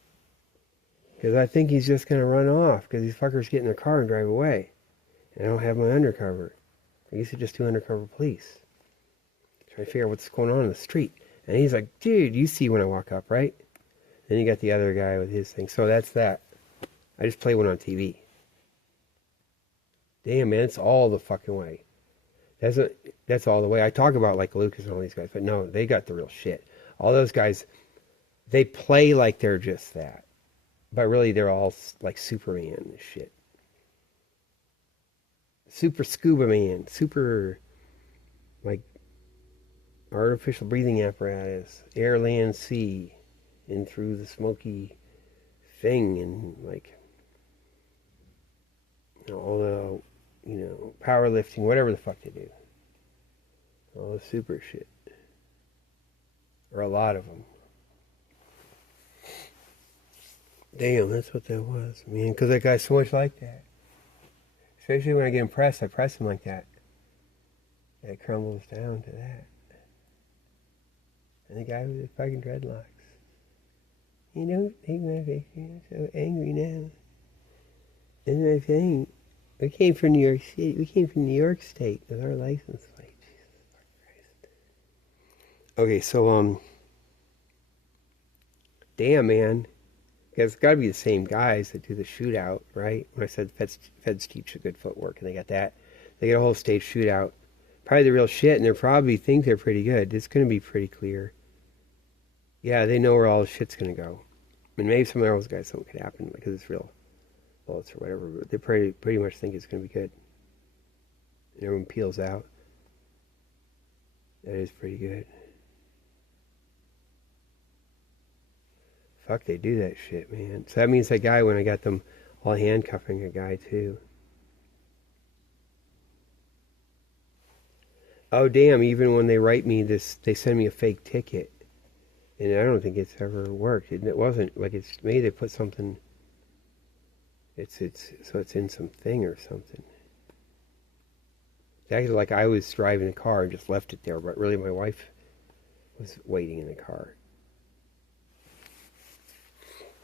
Because I think he's just going to run off. Because these fuckers get in their car and drive away. And I don't have my undercover. I used to just do undercover police. Trying to figure out what's going on in the street. And he's like, dude, you see when I walk up, right? Then you got the other guy with his thing. So that's that. I just play one on TV. Damn, man, it's all the fucking way. That's all the way. I talk about like Lucas and all these guys, but no, they got the real shit. All those guys, they play like they're just that. But really, they're all like Superman and shit. Super scuba man. Super, like, artificial breathing apparatus. Air, land, sea. And through the smoky thing. And, like, all the, powerlifting, whatever the fuck they do. All the super shit. Or a lot of them. Damn, that's what that was, man. Because that guy's so much like that. Especially when I get impressed, I press him like that. It crumbles down to that. And the guy with his fucking dreadlocks. You don't take my picture. I'm so angry now. That's my thing. We came from New York City. We came from New York State with our license plate. Jesus Christ. Okay, so, damn, man. It's got to be the same guys that do the shootout, right? When I said feds teach the good footwork, and they got that. They get a whole state shootout. Probably the real shit, and they probably think they're pretty good. It's going to be pretty clear. Yeah, they know where all the shit's going to go. And maybe some of those guys, something could happen because it's real bullets or whatever, but they pretty much think it's going to be good. And everyone peels out. That is pretty good. Fuck, they do that shit, man. So that means that guy, when I got them all handcuffing a guy, too. Oh, damn, even when they write me this, they send me a fake ticket. And I don't think it's ever worked. It wasn't, like, it's maybe they put something, so it's in some thing or something. It's actually like I was driving a car and just left it there, but really my wife was waiting in the car.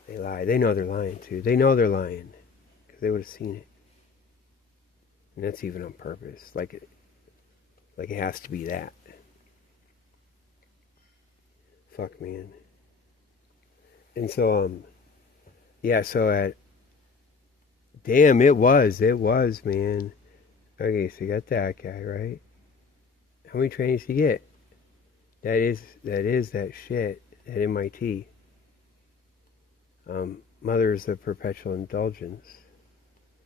They lie. They know they're lying, too. They know they're lying. Because they would have seen it. And that's even on purpose. Like it has to be that. Fuck, man. And so, yeah, so damn, it was, man. Okay, so you got that guy, right? How many trainings do you get? That is that shit at MIT. Mothers of Perpetual Indulgence.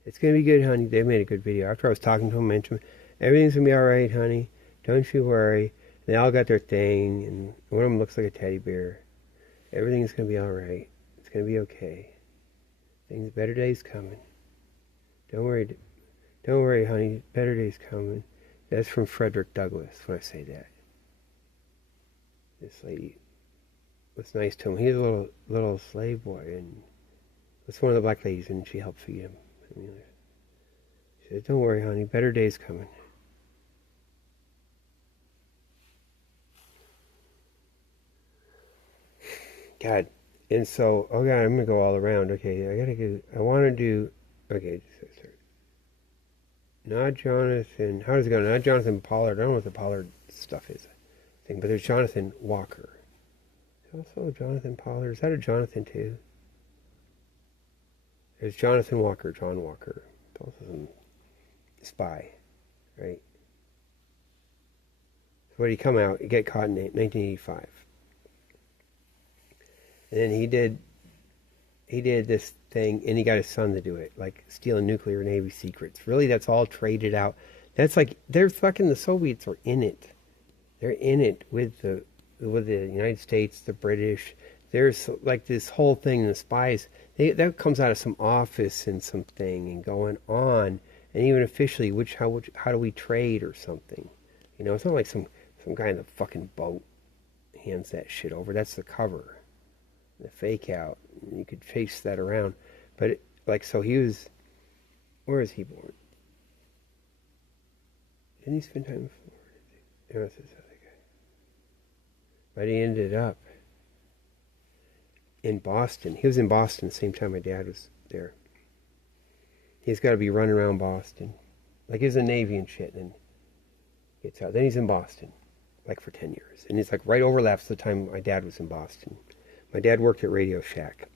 It's going to be good, honey. They made a good video. After I was talking to him, Everything's gonna be all right, honey. Don't you worry. They all got their thing, and one of them looks like a teddy bear. Everything's gonna be all right. It's gonna be okay. Things, better days coming. Don't worry. Don't worry, honey. Better days coming. That's from Frederick Douglass when I say that. This lady was nice to him. He was a little slave boy, and was one of the black ladies, and she helped feed him. She said, "Don't worry, honey. Better days coming." God, and so, oh God, I'm gonna go all around. Okay, I want to do. Okay, not Jonathan. How does it go? Not Jonathan Pollard. I don't know what the Pollard stuff is. But there's Jonathan Walker. Also Jonathan Pollard. Is that a Jonathan too? There's Jonathan Walker, John Walker. It's also some spy, right? So what did he come out? He get caught in 1985. And then he did this thing, and he got his son to do it, like stealing nuclear Navy secrets. Really, that's all traded out. That's like, they're fucking, the Soviets are in it. They're in it with the United States, the British. There's like this whole thing, the spies, that comes out of some office and something and going on. And even officially, how do we trade or something? You know, it's not like some guy in the fucking boat hands that shit over. That's the cover, the fake out. You could chase that around. But so he was, where is he born? Didn't he spend time in Florida? No, it's this other guy. But he ended up in Boston. He was in Boston the same time my dad was there. He's got to be running around Boston. Like he's in the Navy and shit, and gets out. Then he's in Boston, like for 10 years. And it's like right overlaps the time my dad was in Boston. My dad worked at Radio Shack.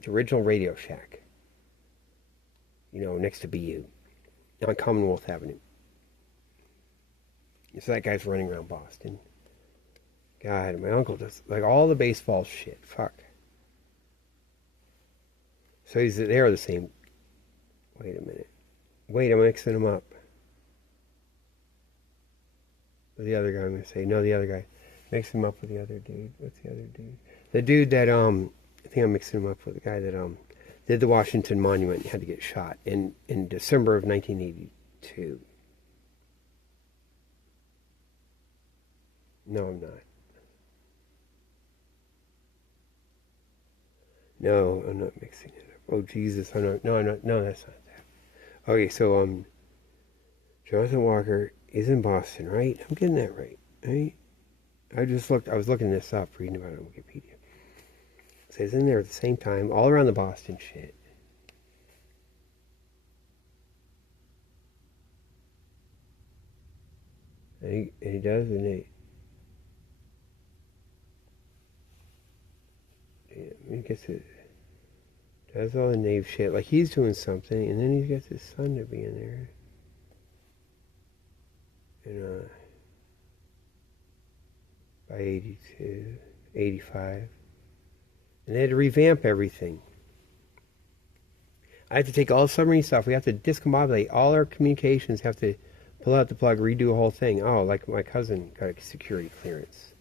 The original Radio Shack. You know, next to BU. On Commonwealth Avenue. So that guy's running around Boston. God, my uncle does, like all the baseball shit. Fuck. So they are the same. Wait a minute. Wait, I'm mixing them up. The other guy, I'm going to say. No, the other guy. Mix him up with the other dude. What's the other dude? The dude that, I think I'm mixing him up with the guy that, did the Washington Monument and had to get shot in December of 1982. No, I'm not. No, I'm not mixing it up. Oh, Jesus, I'm not. No, I'm not. No, that's not that. Okay, so, Jonathan Walker is in Boston, right? I'm getting that right, right? I was looking this up, reading about it on Wikipedia. It says in there at the same time, all around the Boston shit. And he does, and he gets it. Does all the Navy shit. Like he's doing something, and then he gets his son to be in there. And, by 82, 85. And they had to revamp everything. I have to take all the submarine stuff. We have to discombobulate all our communications. Have to pull out the plug, redo a whole thing. Oh, like my cousin got a security clearance.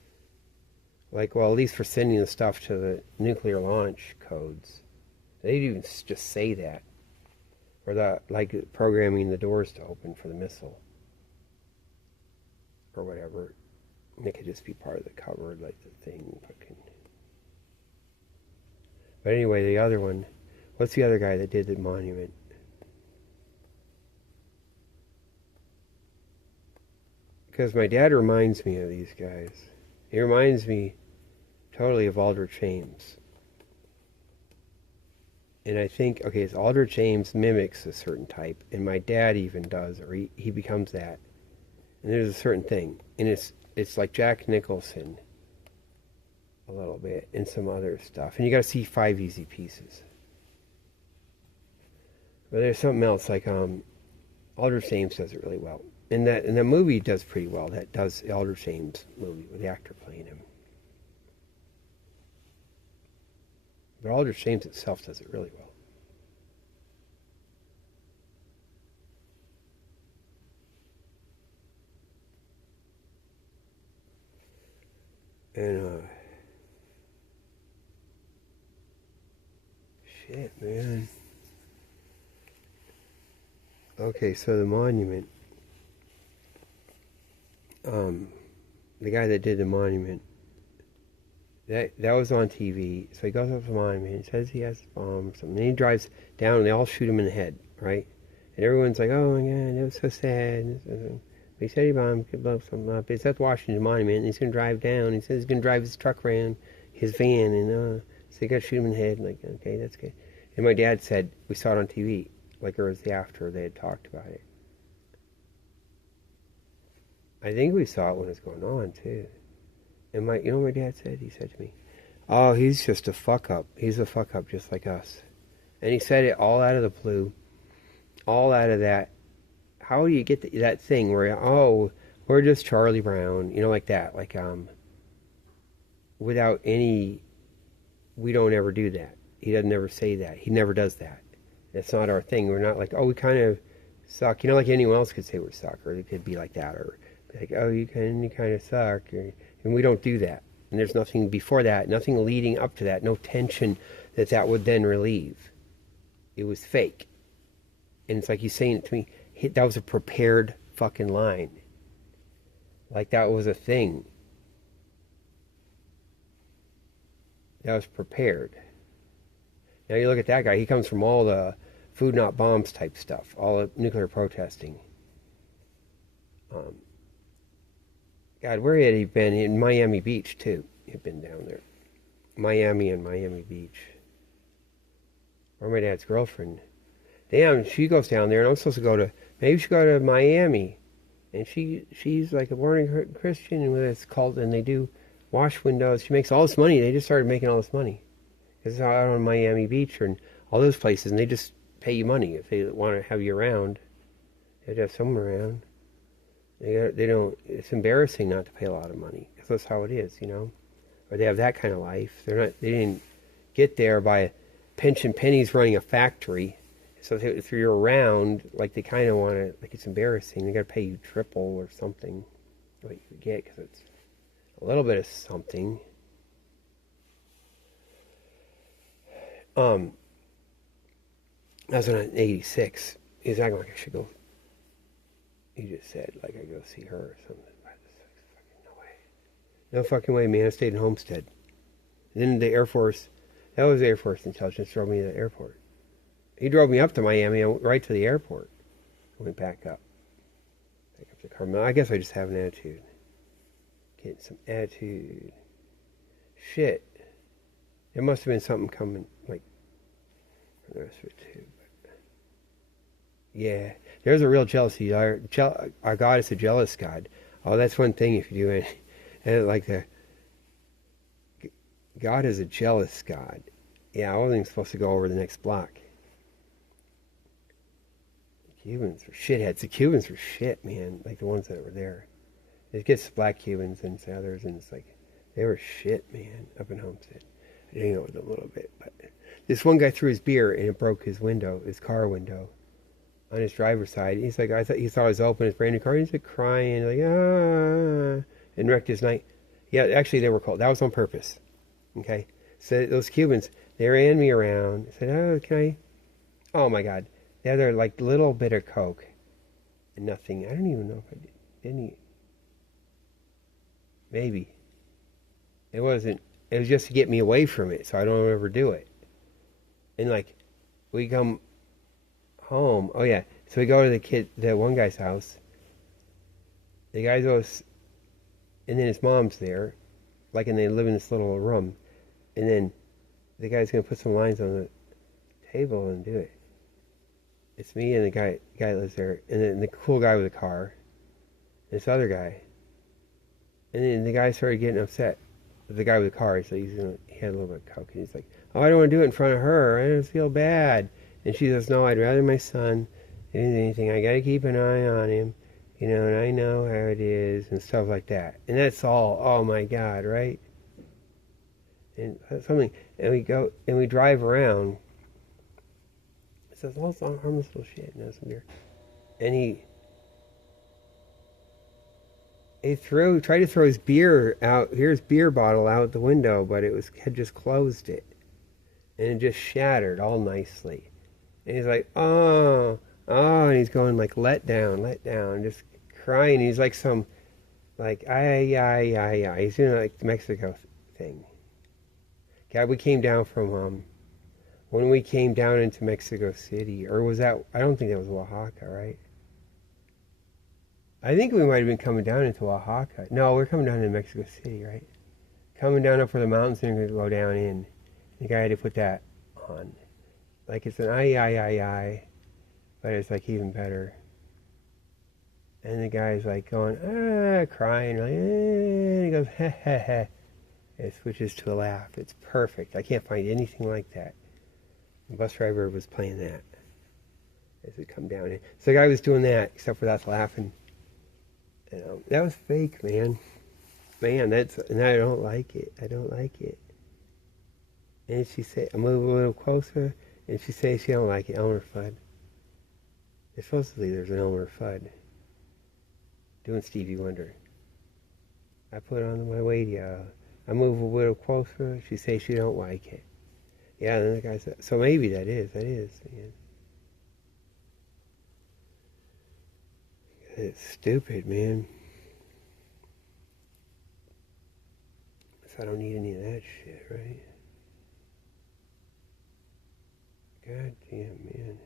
Like, well, at least for sending the stuff to the nuclear launch codes. They didn't even just say that. Or like programming the doors to open for the missile. Or whatever. And it could just be part of the cover, like the thing. Fucking. But anyway, the other one. What's the other guy that did the monument? Because my dad reminds me of these guys. He reminds me totally of Aldrich Ames. And I think, okay, so Aldrich Ames mimics a certain type, and my dad even does, or he becomes that. And there's a certain thing, and it's like Jack Nicholson a little bit, and some other stuff. And you got to see 5 Easy Pieces. But there's something else, like Aldrich Ames does it really well. And the movie does pretty well. That does the Aldrich Ames movie with the actor playing him. But Aldrich Ames itself does it really well. And, shit, man. Okay, so the monument, the guy that did the monument, that was on TV. So he goes up to the monument, he says he has a bomb or something. Then he drives down and they all shoot him in the head, right? And everyone's like, oh my God, that was so sad. He said he bombed, could blow something up. It's at the Washington Monument, and he's going to drive down. He says he's going to drive his truck around, his van, and so he got to shoot him in the head. Like, okay, that's good. And my dad said, we saw it on TV, like it was the after they had talked about it. I think we saw it when it was going on, too. And you know what my dad said? He said to me, oh, he's just a fuck up. He's a fuck up just like us. And he said it all out of the blue, all out of that. How do you get that thing where, oh, we're just Charlie Brown, you know, like that, like, without any, we don't ever do that. He doesn't ever say that. He never does that. That's not our thing. We're not like, oh, we kind of suck, you know, like anyone else could say we suck, or it could be like that, or like, oh, you kind of suck, and we don't do that. And there's nothing before that, nothing leading up to that, no tension that would then relieve. It was fake. And it's like he's saying it to me, that was a prepared fucking line. Like that was a thing. That was prepared. Now you look at that guy, he comes from all the food not bombs type stuff, all the nuclear protesting. God, where had he been? In Miami Beach, too. He'd been down there. Miami and Miami Beach. Or my dad's girlfriend. Damn, she goes down there, and I'm supposed to go to, maybe she go to Miami. And she's like a born Christian, and it's called, and they do wash windows. She makes all this money. They just started making all this money. It's out on Miami Beach and all those places, and they just pay you money if they want to have you around. They have someone around. They don't. It's embarrassing not to pay a lot of money because that's how it is, you know. Or they have that kind of life. They're not. They didn't get there by pinching pennies running a factory. So if you're around, like they kind of want to, like it's embarrassing. They got to pay you triple or something what you get because it's a little bit of something. That was in 86. He's acting like I should go. He just said, like, I go see her or something. No way. No fucking way, man. I stayed in Homestead. And then the Air Force, that was Air Force Intelligence, drove me to the airport. He drove me up to Miami, and went right to the airport. I went back up. Back up to Carmel. I guess I just have an attitude. Getting some attitude. Shit. There must have been something coming, like, for the rest of it, too. Yeah, there's a real jealousy. Our God is a jealous God. Oh, that's one thing if you do it. And like God is a jealous God. Yeah, I wasn't even supposed to go over the next block. The Cubans were shitheads. The Cubans were shit, man. Like the ones that were there. It gets black Cubans and others, and it's like, they were shit, man, up in Homestead. I didn't know it a little bit, but this one guy threw his beer and it broke his window, his car window. On his driver's side, he's like, he thought it was open, his brand new car. He's like crying, like and wrecked his night. Yeah, actually, they were called. That was on purpose. Okay, so those Cubans, they ran me around. Said, "Oh, can I?" Oh my God, they had their like little bit of coke, and nothing. I don't even know if I did. Didn't. Maybe. It wasn't. It was just to get me away from it, so I don't ever do it. And like, we come home. Oh yeah. So we go to the one guy's house. The guy goes, and then his mom's there, like, and they live in this little room. And then the guy's gonna put some lines on the table and do it. It's me and the guy lives there, and then the cool guy with the car, and this other guy. And then the guy started getting upset. The guy with the car, so he had a little bit of coke, and he's like, "Oh, I don't want to do it in front of her. I don't feel bad." And she says, "No, I'd rather my son do anything. I got to keep an eye on him, you know, and I know how it is," and stuff like that. And that's all. Oh my God, right? And something, and we go and we drive around. It says all some harmless little shit, and some beer. And He tried to throw his beer out, his beer bottle out the window, but had just closed it. And it just shattered all nicely. And he's like, oh, oh, and he's going like, let down, just crying. He's like ay. He's doing like the Mexico thing. God, we came down from, when we came down into Mexico City, or was that, I don't think that was Oaxaca, right? I think we might have been coming down into Oaxaca. No, we're coming down into Mexico City, right? Coming down over the mountains and we're going to go down in. The guy had to put that on. Like it's an ay, but it's like even better. And the guy's like going, crying, like, and he goes, heh. It switches to a laugh. It's perfect. I can't find anything like that. The bus driver was playing that as we come down in. So the guy was doing that, except for that's laughing. That was fake, man. And I don't like it. I don't like it. And she said, I move a little closer, and she says she don't like it. Elmer Fudd. Supposedly there's an Elmer Fudd doing Stevie Wonder. I put it on my radio. I move a little closer. She says she don't like it. Yeah, and then the guy said, so maybe that is. Yeah. It's stupid, man. So I don't need any of that shit, right? God damn, man.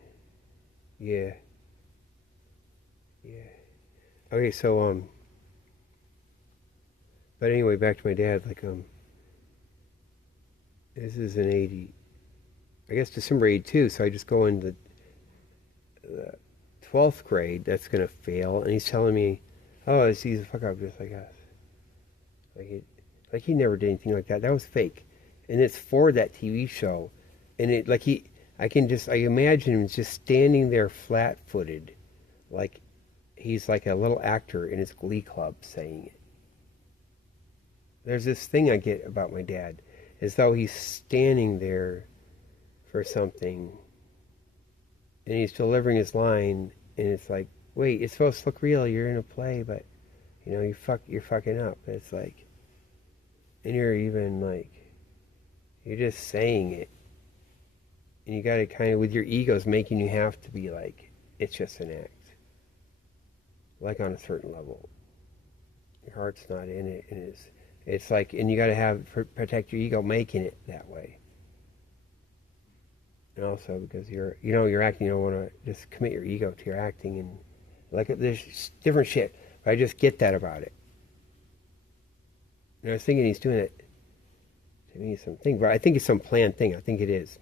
Yeah. Okay, so, but anyway, back to my dad, like, this is an 80, I guess December 82, so I just go into the 12th grade, that's going to fail, and he's telling me, oh, he's a fuck up just like us. Like he never did anything like that. That was fake. And it's for that TV show. And I imagine him just standing there flat-footed, like he's like a little actor in his glee club saying it. There's this thing I get about my dad, as though he's standing there for something, and he's delivering his line, and it's like, wait, it's supposed to look real. You're in a play, but you're fucking up. It's like, and you're even like, you're just saying it, and you got to kind of, with your egos making you have to be like, it's just an act, like on a certain level. Your heart's not in it, and it's like, and you got to protect your ego making it that way. And also because you're acting, you don't want to just commit your ego to your acting, and like there's different shit. But I just get that about it. And I was thinking he's doing it to me something, but I think it's some planned thing. I think it is.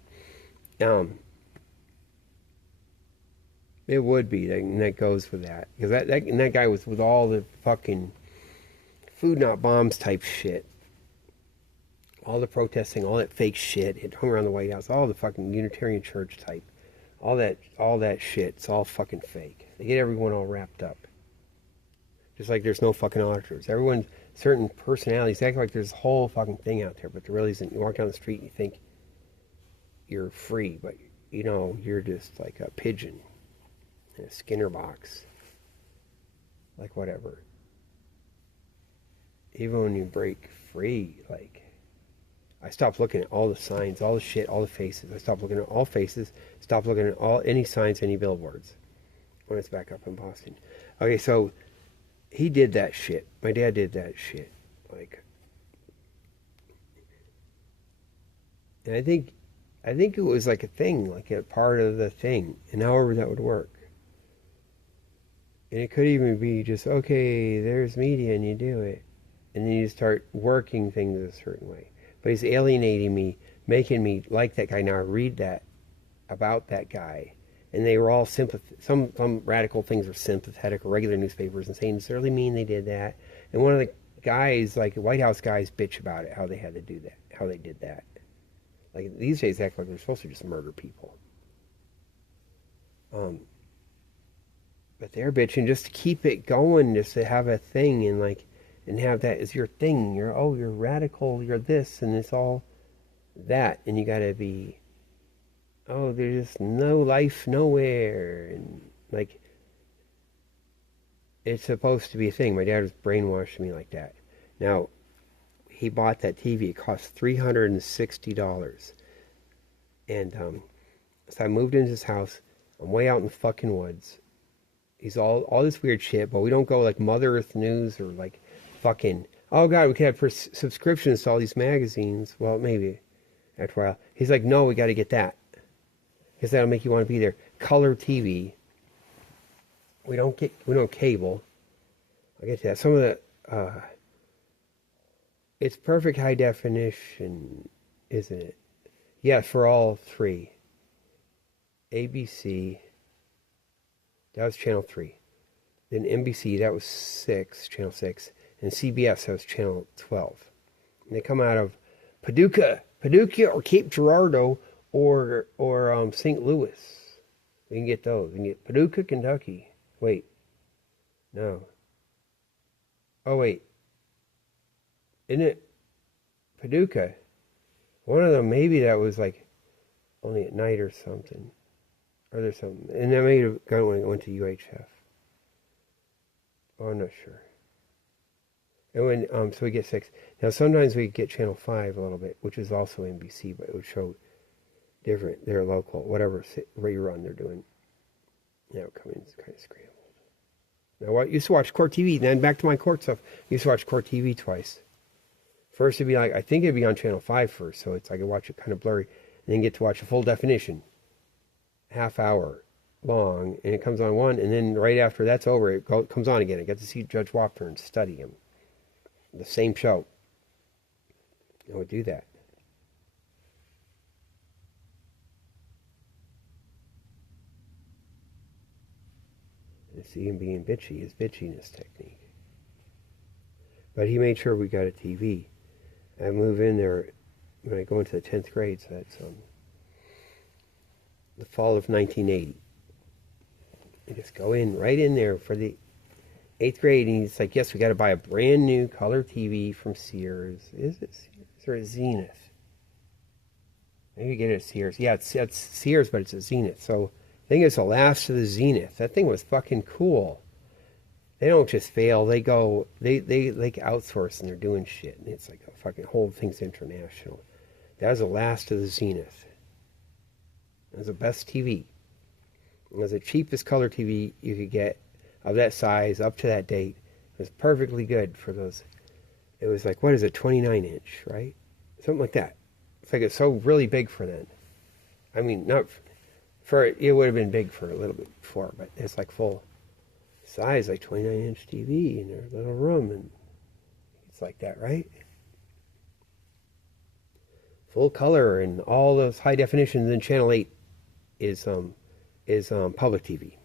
It would be, and that goes with that, because that guy was with all the fucking food not bombs type shit, all the protesting, all that fake shit. It hung around the White House, all the fucking Unitarian Church type, all that shit. It's all fucking fake. They get everyone all wrapped up, just like there's no fucking auditors. Everyone, certain personalities act like there's a whole fucking thing out there, but there really isn't. You walk down the street and you think you're free, but you're just like a pigeon in a Skinner box, like whatever. Even when you break free, like, I stopped looking at all the signs, all the shit, all the faces. I stopped looking at all faces, stopped looking at any signs, any billboards when it's back up in Boston. Okay, so he did that shit. My dad did that shit. Like, and I think it was like a thing, like a part of the thing, and however that would work. And it could even be just, okay, there's media and you do it. And then you start working things a certain way. But he's alienating me, making me like that guy. Now I read that about that guy, and they were all some radical things were sympathetic, or regular newspapers, and saying necessarily mean they did that. And one of the guys, like White House guys, bitch about it, how they had to do that, how they did that. Like these days, act like they're supposed to just murder people. But they're bitching just to keep it going, just to have a thing, and have that as your thing. You're radical, you're this, and it's all that. And you gotta be, there's just no life nowhere. And like, it's supposed to be a thing. My dad was brainwashing me like that. Now, he bought that TV. It cost $360. And so I moved into his house. I'm way out in the fucking woods. He's all this weird shit, but we don't go like Mother Earth News or like fucking, oh God, we could have subscriptions to all these magazines. Well, maybe after a while. He's like, no, we got to get that. Because that'll make you want to be there. Color TV. We don't cable. I'll get to that. Some of the, it's perfect high definition, isn't it? Yeah, for all three. ABC, that was channel 3. Then NBC, that was channel 6. And CBS, that was channel 12. And they come out of Paducah or Cape Girardeau or St. Louis. We can get those. We can get Paducah, Kentucky. Wait. No. Oh, wait. Isn't it Paducah? One of them, maybe that was like only at night or something. Or there's something. And that may have gone when it went to UHF. Oh, I'm not sure. And when, so we get 6. Now, sometimes we get channel 5 a little bit, which is also NBC, but it would show different. They're local, whatever rerun they're doing. Now it comes in, it's kind of scrambled. Now, I used to watch Court TV, then back to my court stuff. I used to watch Court TV twice. First, it'd be like, I think it'd be on channel 5 first, so it's like I watch it kind of blurry, and then get to watch a full definition. Half hour long, and it comes on one, and then right after that's over, it comes on again. I get to see Judge Wapner study him. The same show. I would do that. And see him being bitchy, his bitchiness technique. But he made sure we got a TV. I move in there when I go into the 10th grade, so that's the fall of 1980. I just go in, right in there for the 8th grade, and he's like, yes, we got to buy a brand new color TV from Sears. Is it Sears or a Zenith? Maybe get it at Sears. Yeah, it's Sears, but it's a Zenith. So I think it's the last of the Zenith. That thing was fucking cool. They don't just fail. They go, they like outsource, and they're doing shit. And it's like a fucking whole thing's international. That was the last of the Zenith. It was the best TV. It was the cheapest color TV you could get of that size up to that date. It was perfectly good for those. It was like, what is it, 29-inch, right? Something like that. It's like it's so really big for then. I mean, not for, it would have been big for a little bit before, but it's like full size, like 29-inch TV in their little room, and it's like that, right? Full color and all those high definitions. And channel 8 is public TV.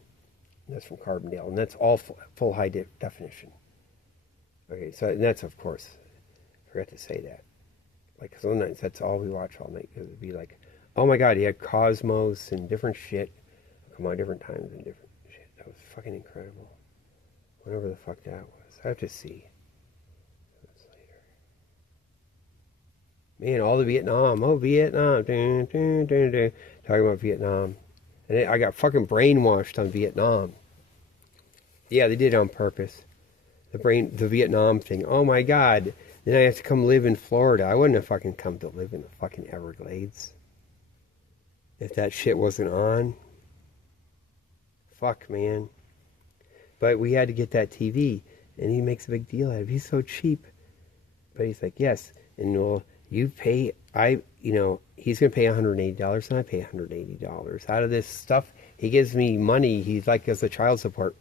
That's from Carbondale, and that's all full high definition. Okay, so and that's, of course, I forgot to say that. Like, sometimes that's all we watch all night, because it'd be like, oh my God, he had Cosmos and different shit. Come on, different times and different shit. That was fucking incredible. Whatever the fuck that was. I have to see. That's later. Man, all the Vietnam. Oh, Vietnam. Dun, dun, dun, dun. Talking about Vietnam. And I got fucking brainwashed on Vietnam. Yeah, they did it on purpose. The Vietnam thing. Oh my God. Then I have to come live in Florida. I wouldn't have fucking come to live in the fucking Everglades if that shit wasn't on. Fuck, man. But we had to get that TV, and he makes a big deal out of it. He's so cheap. But he's like, yes, and well, you pay, he's going to pay $180, and I pay $180. Out of this stuff, he gives me money. He's like, as a child support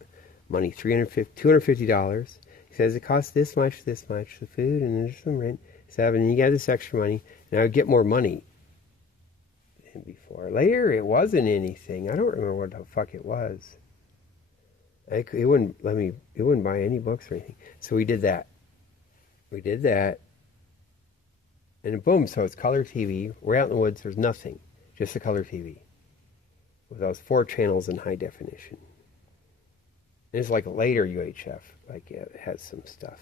money, $250. He says it costs this much, the food, and there's some rent. And you got this extra money, and I would get more money than before. Later, it wasn't anything. I don't remember what the fuck it was. It wouldn't buy any books or anything. So we did that. And boom, so it's color TV. We're out in the woods, there's nothing. Just the color TV. With those 4 channels in high definition. And it's like a later UHF. Like, yeah, it has some stuff.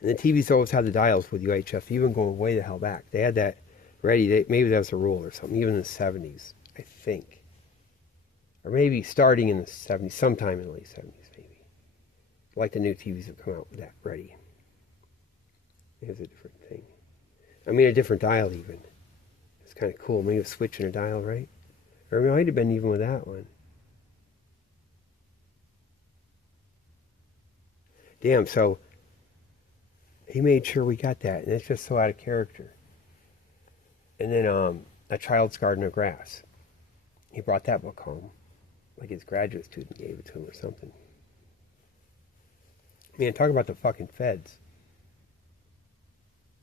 And the TVs always had the dials with UHF, even going way the hell back. They had that ready. Maybe that was a rule or something, even in the 70s, I think. Or maybe starting in the 70s, sometime in the late 70s, maybe. Like the new TVs have come out with that ready. It was a different thing. I mean, a different dial even. It's kind of cool. Maybe a switch and a dial, right? Or it might have been even with that one. Damn, so he made sure we got that, and it's just so out of character. And then A Child's Garden of Grass. He brought that book home. Like his graduate student gave it to him or something. Man, talk about the fucking feds.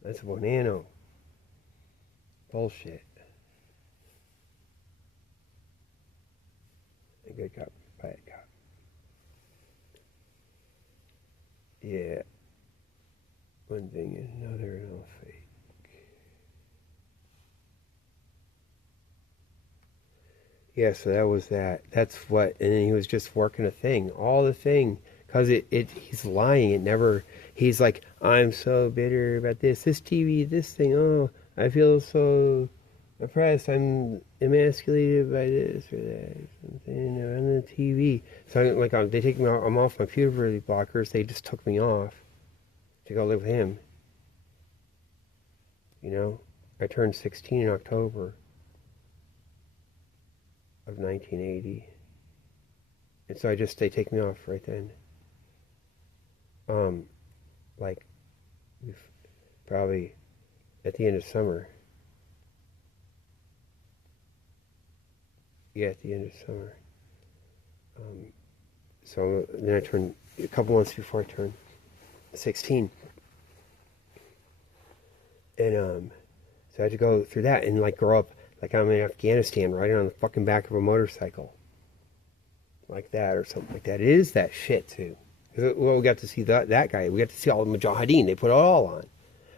That's a bonano. Bullshit. A good cop, bad cop. Yeah. One thing and another and all fake. Yeah, so that was that. That's what, and then he was just working a thing, all the thing, because he's lying. It never, he's like, I'm so bitter about this TV, this thing, oh, I feel so oppressed, I'm emasculated by this or that, something, on the TV. So they take me off, I'm off my puberty blockers, they just took me off to go live with him. You know, I turned 16 in October of 1980, and so they take me off right then. Like probably at the end of summer. Yeah, at the end of summer. So then I turned a couple months before I turned 16, and so I had to go through that and like grow up. Like I'm in Afghanistan, riding on the fucking back of a motorcycle. Like that or something like that. It is that shit too. Well, we got to see that guy. We got to see all the Mujahideen. They put it all on.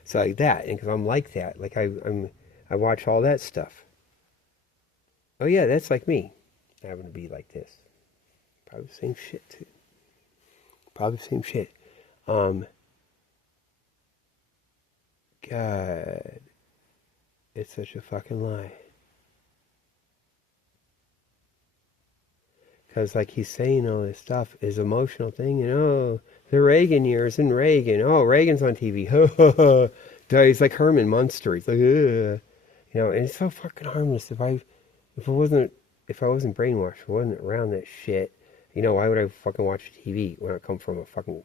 So like that. And because I'm like that. Like I watch all that stuff. Oh yeah, that's like me. Having to be like this. Probably the same shit too. Probably the same shit. God. It's such a fucking lie. Because like he's saying all this stuff, his emotional thing, and oh, the Reagan years and Reagan. Oh, Reagan's on TV. He's like Herman Munster. He's like, ugh. You know, and it's so fucking harmless. If I wasn't brainwashed, if I wasn't around that shit, you know, why would I fucking watch TV when I come from a fucking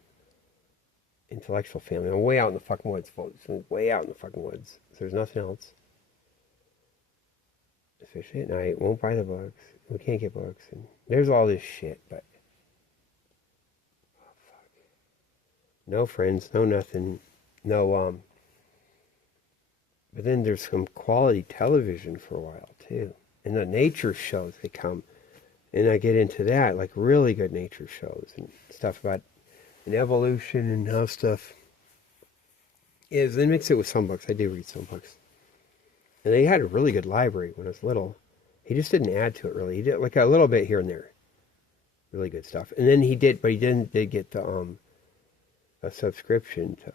intellectual family? I'm way out in the fucking woods, folks. I'm way out in the fucking woods. So there's nothing else. Especially at night, won't buy the books. We can't get books, and there's all this shit, but oh fuck, no friends, no nothing, no But then there's some quality television for a while too, and the nature shows they come, and I get into that, like really good nature shows and stuff about an evolution and how stuff is. They mix it with some books. I do read some books. And they had a really good library when I was little. He just didn't add to it really. He did like a little bit here and there. Really good stuff. And then he did get the a subscription to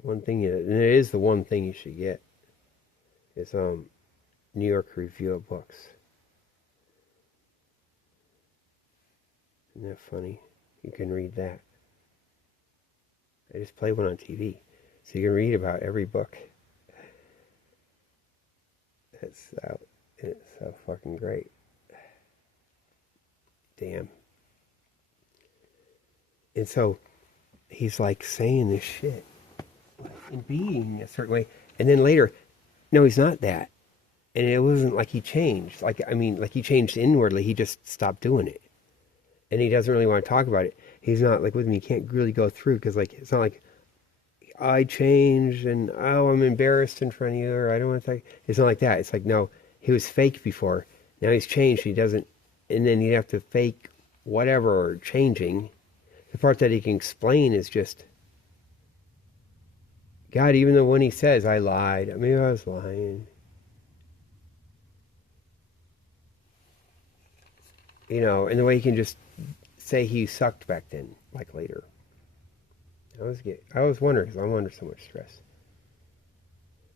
one thing, and it is the one thing you should get. Is New York Review of Books. Isn't that funny? You can read that. I just play one on TV. So you can read about every book. It's so fucking great. Damn. And so he's like saying this shit, like, and being a certain way, and then later, no, he's not that. And it wasn't like he changed. Like he changed inwardly. He just stopped doing it, and he doesn't really want to talk about it. He's not like with me. He can't really go through because like it's not like I changed and oh I'm embarrassed in front of you or I don't want to talk. It's not like that. It's like no, he was fake before. Now he's changed. He doesn't, and then you have to fake whatever or changing. The part that he can explain is just God. Even though when he says I lied, maybe I was lying. You know, and the way he can just say he sucked back then, like later. I was wondering, because I'm under so much stress.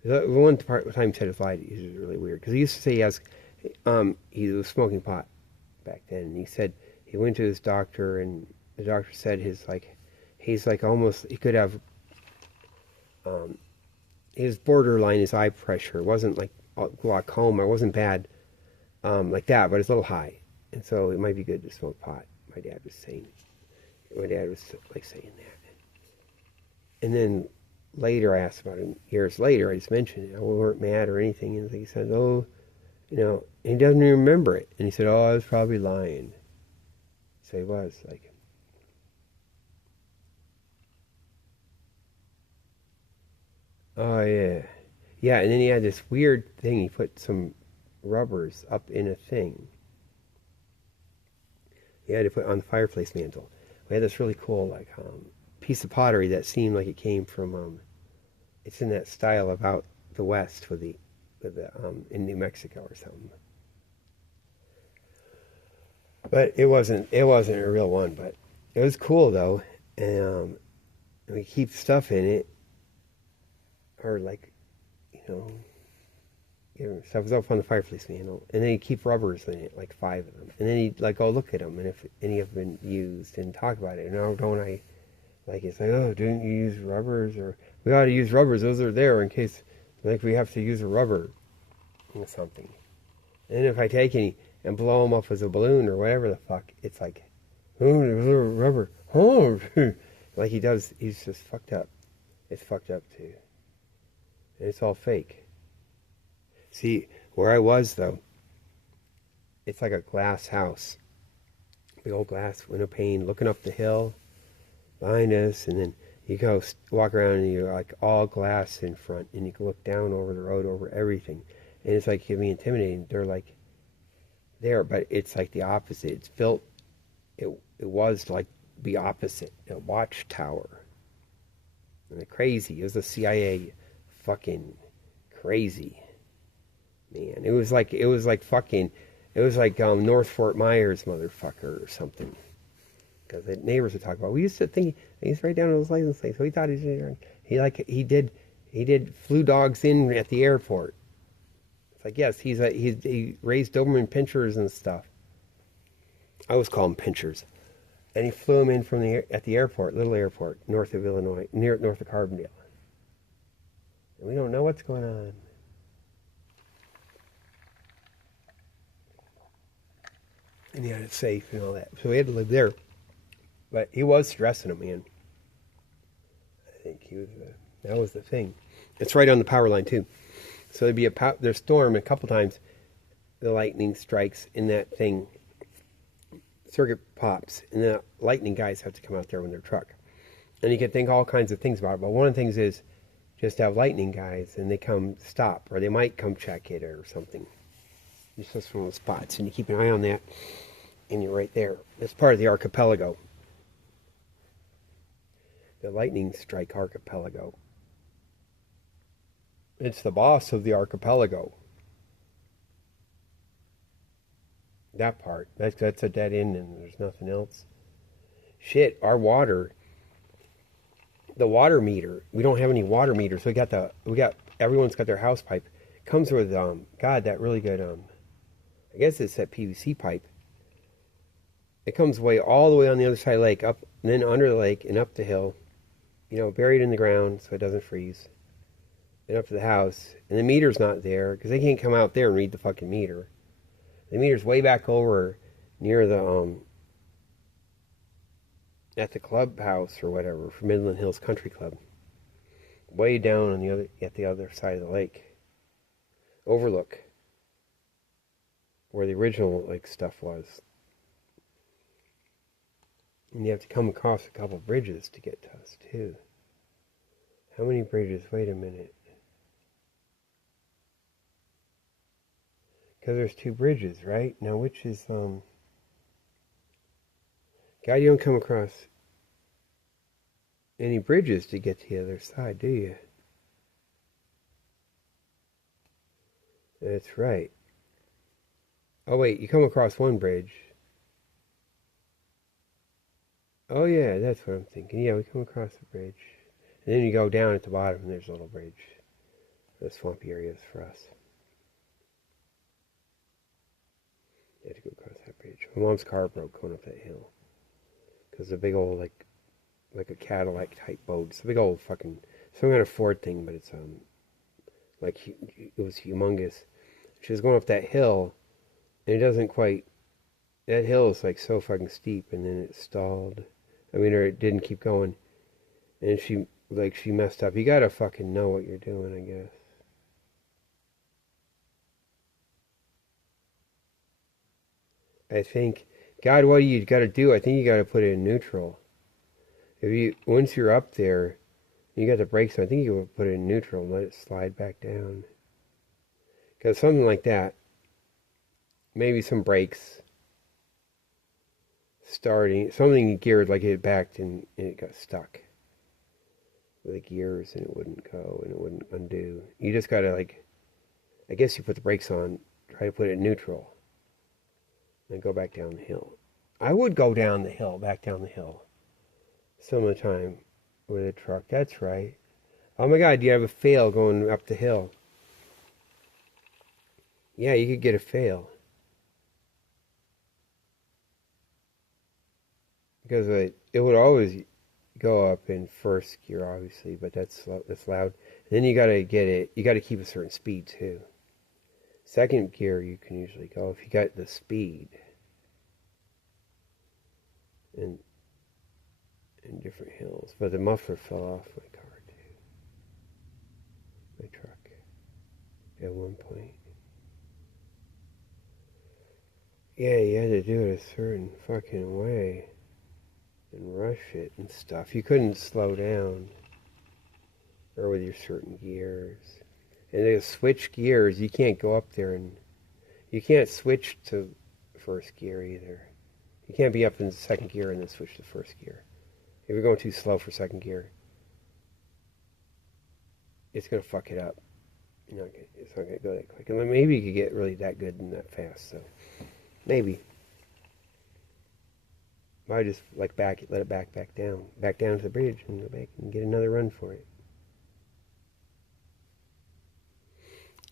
The one time he said his lie is really weird, because he used to say he was smoking pot back then, and he said he went to his doctor, and the doctor said he's like almost, he could have, his borderline, his eye pressure. It wasn't like glaucoma, it wasn't bad like that, but it's a little high. And so it might be good to smoke pot. My dad was saying like saying that. And then later, I asked about it years later, I just mentioned it. We weren't mad or anything. And he said, oh, you know, and he doesn't even remember it. And he said, oh, I was probably lying. So he was like, oh, yeah. Yeah, and then he had this weird thing. He put some rubbers up in a thing. He had to put on the fireplace mantle. We had this really cool, like, piece of pottery that seemed like it came from, it's in that style of out the west with the in New Mexico or something. But it wasn't a real one, but it was cool though. And we keep stuff in it, or like, you know, stuff was up on the fireplace mantle, and then you keep rubbers in it, like 5 of them, and then you like go look at them, and if any have been used, and talk about it. And now don't I, like, it's like, oh, didn't you use rubbers? Or we ought to use rubbers. Those are there in case, like, we have to use a rubber or something. And if I take any and blow them up as a balloon or whatever the fuck, it's like, oh, there's a rubber. Oh, like he does. He's just fucked up. It's fucked up too. And it's all fake. See, where I was though, it's like a glass house. Big old glass window pane looking up the hill behind us, and then you go walk around and you're like all glass in front, and you can look down over the road, over everything, and it's like it can be intimidating. They're like there, but it's like the opposite. It's built, it was like the opposite, a watchtower. And crazy. It was the CIA, fucking crazy, man. It was like fucking, it was like North Fort Myers, motherfucker, or something. Because the neighbors would talk about. We used to think he used to write down those license plates. So he thought he did flew dogs in at the airport. It's like, yes, he raised Doberman pinchers and stuff. I always call them pinchers. And he flew them in from at the airport, little airport, north of Illinois, north of Carbondale. And we don't know what's going on. And he had it safe and all that. So he had to live there. But he was stressing him, man. I think he was. That was the thing. It's right on the power line too. So there'd be there's storm a couple times. The lightning strikes in that thing. Circuit pops, and the lightning guys have to come out there with their truck. And you can think all kinds of things about it. But one of the things is just have lightning guys, and they come stop, or they might come check it or something. Just from those spots, and you keep an eye on that, and you're right there. That's part of the archipelago. The lightning strike archipelago. It's the boss of the archipelago. That part. That's a dead end and there's nothing else. Shit, our water. The water meter. We don't have any water meters. So everyone's got their house pipe. Comes with God, that really good I guess it's that PVC pipe. It comes all the way on the other side of the lake, up and then under the lake and up the hill. You know, buried in the ground so it doesn't freeze. And up to the house. And the meter's not there because they can't come out there and read the fucking meter. The meter's way back over near the at the clubhouse or whatever for Midland Hills Country Club. Way down on at the other side of the lake. Overlook. Where the original like stuff was. And you have to come across a couple bridges to get to us too. How many bridges? Wait a minute. Because there's 2 bridges, right? Now which is God, you don't come across any bridges to get to the other side, do you? That's right. Oh wait, you come across one bridge. Oh yeah, that's what I'm thinking. Yeah, we come across the bridge. And then you go down at the bottom and there's a little bridge. The swampy areas for us. You have to go across that bridge. bridge. My mom's car broke going up that hill. Because a big old, like a Cadillac type boat. It's a big old fucking, some kind of Ford thing, but it's, like, it was humongous. She was going up that hill, and it doesn't quite, that hill is like so fucking steep, and then it stalled. I mean, or it didn't keep going. And she messed up. You gotta fucking know what you're doing, I guess. I think, God, what do you gotta do? I think you gotta put it in neutral. Once you're up there, you got the brakes on, I think you would put it in neutral and let it slide back down. Because something like that, maybe some brakes, starting, something geared like it backed and it got stuck with the gears and it wouldn't go and it wouldn't undo. You just gotta I guess you put the brakes on, try to put it in neutral, and go back down the hill. I would go down the hill, back down the hill, some of the time with a truck. That's right. Oh my God, you have a fail going up the hill. Yeah, you could get a fail. Because it would always go up in first gear, obviously, but that's loud. And then you gotta keep a certain speed too. Second gear you can usually go if you got the speed. And in different hills. But the muffler fell off my car too. My truck. At one point. Yeah, you had to do it a certain fucking way. And rush it and stuff. You couldn't slow down. Or with your certain gears. And to switch gears, you can't go up there and... You can't switch to first gear either. You can't be up in second gear and then switch to first gear. If you're going too slow for second gear, it's going to fuck it up. It's not going to go that quick. And maybe you could get really that good and that fast, so maybe. I just let it back down to the bridge and go back and get another run for it.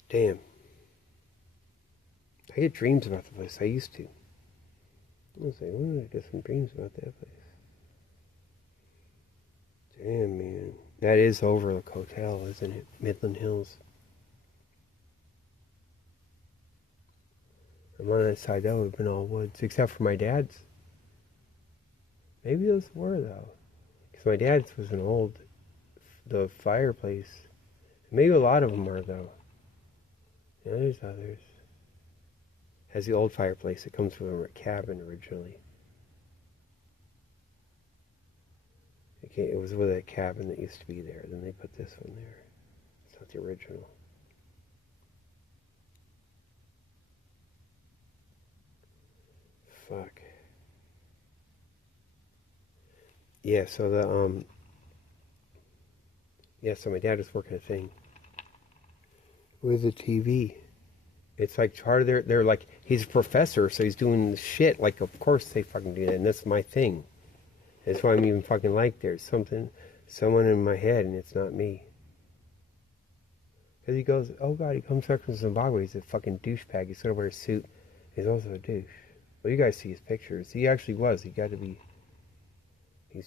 Damn. I get dreams about the place. I used to. I was like, oh, I get some dreams about that place. Damn, man. That is Overlook Hotel, isn't it? Midland Hills. I'm on that side, that would have been all woods, except for my dad's. Maybe those were, though. Because my dad's was the fireplace. Maybe a lot of them are, though. Yeah, there's others. Has the old fireplace. It comes from a cabin originally. It was with a cabin that used to be there. Then they put this one there. It's not the original. Fuck. Yeah, so so my dad was working a thing with a TV. It's like part of they're like, he's a professor, so he's doing the shit. Like, of course they fucking do that, and that's my thing. That's why I'm even fucking like there's someone in my head, and it's not me. Because he goes, oh God, he comes back from Zimbabwe, he's a fucking douchebag, he's gonna wear a suit. He's also a douche. Well, you guys see his pictures. He actually was. He's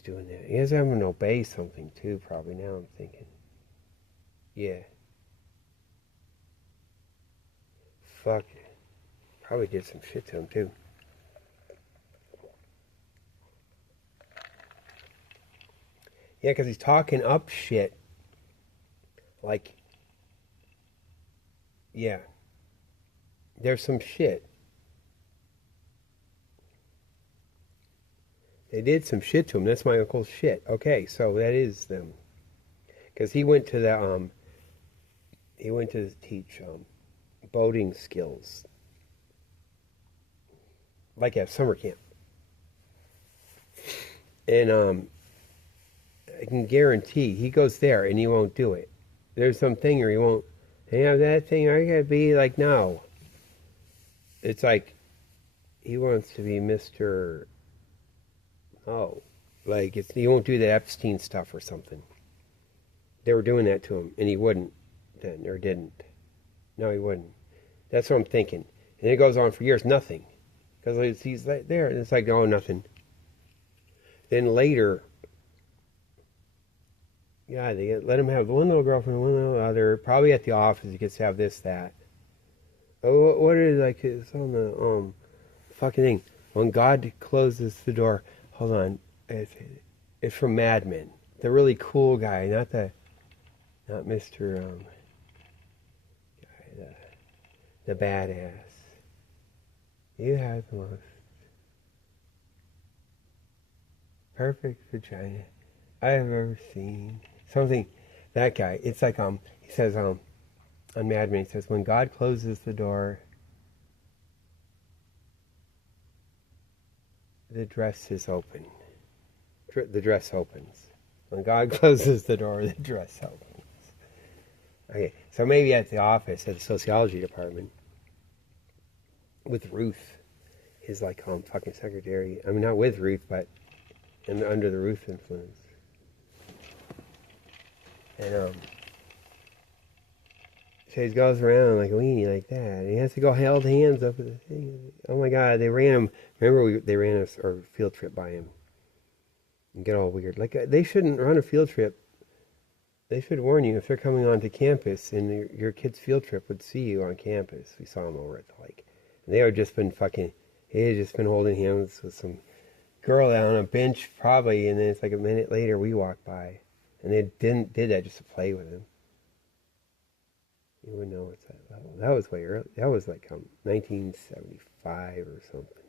doing that. He has to have him obey something, too, probably, now I'm thinking. Yeah. Fuck. Probably did some shit to him, too. Yeah, because he's talking up shit. Like, yeah. There's some shit. They did some shit to him. That's my uncle's shit. Okay, so that is them. Because he went to teach boating skills. Like at summer camp. And I can guarantee he goes there and he won't do it. There's some thing or he won't, that thing, I gotta be like, no. It's like, he wants to be Mr. Oh, like he won't do the Epstein stuff or something. They were doing that to him, and he wouldn't then, or didn't. No, he wouldn't. That's what I'm thinking. And it goes on for years, nothing. because he's like there, and it's like, oh, nothing. Then later, yeah, they let him have one little girlfriend, one little other. Probably at the office, he gets to have this, that. Oh, what is like? It's on the fucking thing. When God closes the door, hold on, it's from Mad Men. The really cool guy, not Mr. Guy, the badass. You have the most perfect vagina I have ever seen. Something, that guy. It's like he says on Mad Men, he says, when God closes the door, the dress is open. The dress opens. When God closes the door, the dress opens. Okay, so maybe at the office, at the sociology department, with Ruth, his like fucking secretary. I mean, not with Ruth, but under the Ruth influence. And so he goes around like a weenie like that. And he has to go held hands up with the thing. Oh my God, they ran him. Remember, they ran a field trip by him. And get all weird. Like, they shouldn't run a field trip. They should warn you if they're coming onto campus and your kid's field trip would see you on campus. We saw them over at the lake. And they had just been holding hands with some girl out on a bench probably, and then it's like a minute later we walked by. And they did that just to play with him. You wouldn't know what's that level. That was way early. That was like 1975 or something.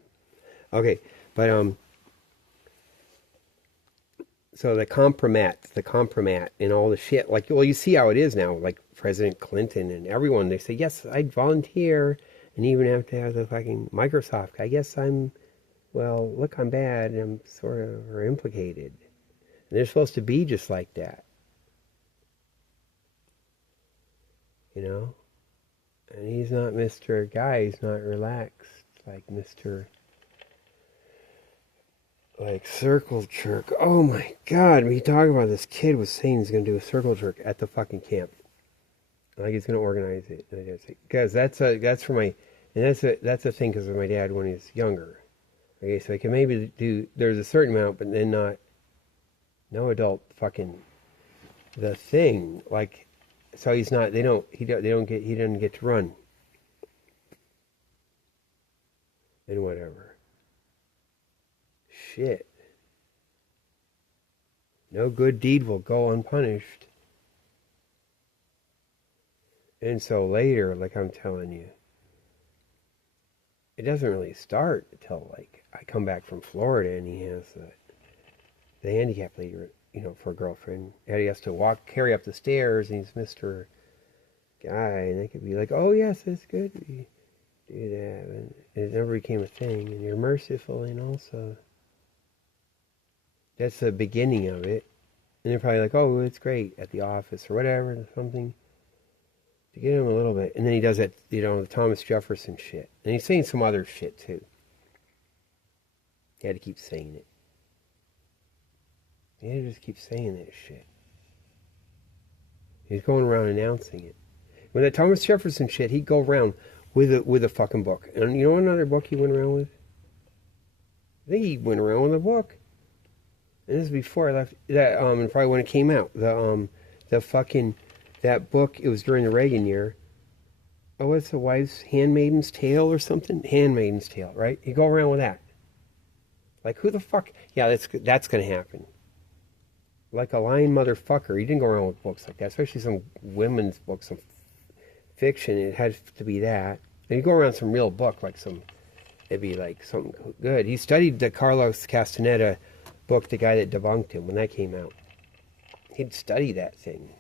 Okay, but so the compromat and all the shit, like, well, you see how it is now, like President Clinton and everyone, they say, yes, I'd volunteer, and even have to have the fucking Microsoft guy. Yes, well, look, I'm bad, and I'm sort of or implicated. And they're supposed to be just like that. You know? And he's not Mr. Guy, he's not relaxed like Mr. Like circle jerk. Oh my God! We talk about this kid was saying he's going to do a circle jerk at the fucking camp. Like he's going to organize it. Because that's for my, and that's a thing because of my dad when he's younger. Okay, so I can maybe do. There's a certain amount, but then not. No adult fucking the thing like. So he's not. He doesn't get to run. And whatever. Shit. No good deed will go unpunished. And so later, like I'm telling you, it doesn't really start until like I come back from Florida and he has the handicap lady, for a girlfriend. And he has to carry up the stairs, and he's Mr. Guy, and they could be like, oh yes, it's good we do that. And it never became a thing, and you're merciful, and also that's the beginning of it. And they're probably like, oh, it's great at the office or whatever, something to get him a little bit. And then he does that, the Thomas Jefferson shit. And he's saying some other shit too. He had to keep saying it. He had to just keep saying that shit. He's going around announcing it. When that Thomas Jefferson shit, he'd go around with a fucking book. And you know another book he went around with? I think he went around with a book. And this is before I left. That and probably when it came out. That book. It was during the Reagan year. Oh, what's the wife's Handmaiden's Tale or something? Handmaiden's Tale, right? You go around with that. Like who the fuck? Yeah, that's gonna happen. Like a lying motherfucker. He didn't go around with books like that, especially some women's books, some fiction. It has to be that. And you go around some real book, like it'd be like something good. He studied the Carlos Castaneda book, the guy that debunked him, when that came out. He'd study that thing.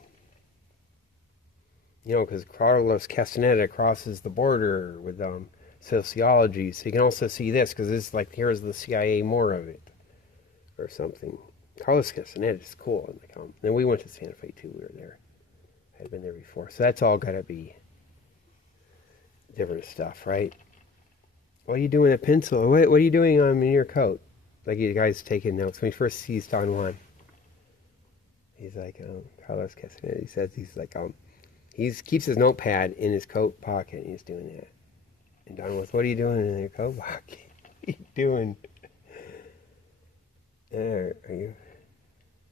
Because Carlos Castaneda crosses the border with sociology. So you can also see this, because this is like, here's the CIA more of it. Or something. Carlos Castaneda is cool. And then we went to Santa Fe too, we were there. I had been there before. So that's all got to be different stuff, right? What are you doing at pencil? What are you doing in your coat? Like the guy's taking notes. When he first sees Don Juan, he's like, Carlos Castaneda, he says, he's like, he keeps his notepad in his coat pocket, and he's doing that. And Don was, what are you doing in your coat pocket? are you doing? Are you?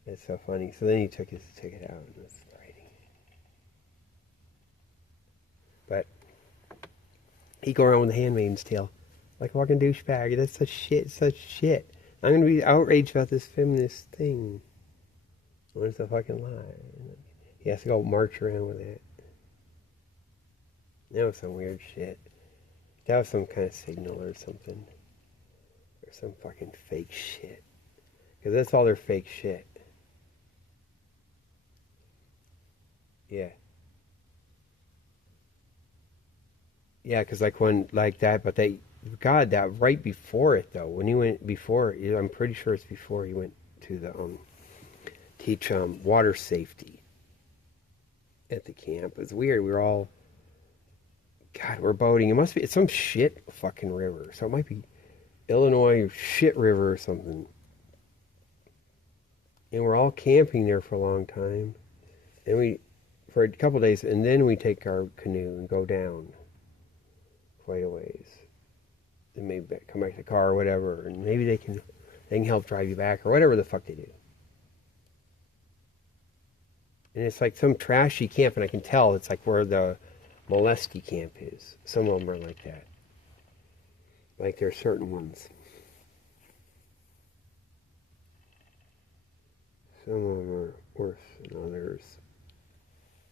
It's so funny. So then he took his ticket out and was writing. But he go around with the handmaiden's tale. Like a fucking douchebag. That's such shit. Such shit. I'm gonna be outraged about this feminist thing. What is the fucking lie? He has to go march around with it. That was some weird shit. That was some kind of signal or something. Or some fucking fake shit. Because that's all their fake shit. Yeah. Yeah, because like when, like that, but they, God, that right before it though, when he went before, I'm pretty sure it's before he went to the, teach, water safety at the camp. It's weird. We were all, God, we're boating. It must be, it's some shit fucking river. So it might be Illinois shit river or something. And we're all camping there for a long time. And we, for a couple of days, and then we take our canoe and go down quite a ways. And maybe come back to the car or whatever. And maybe they can help drive you back or whatever the fuck they do. And it's like some trashy camp, and I can tell it's like where the molesty camp is. Some of them are like that. Like there are certain ones. Some of them are worse than others.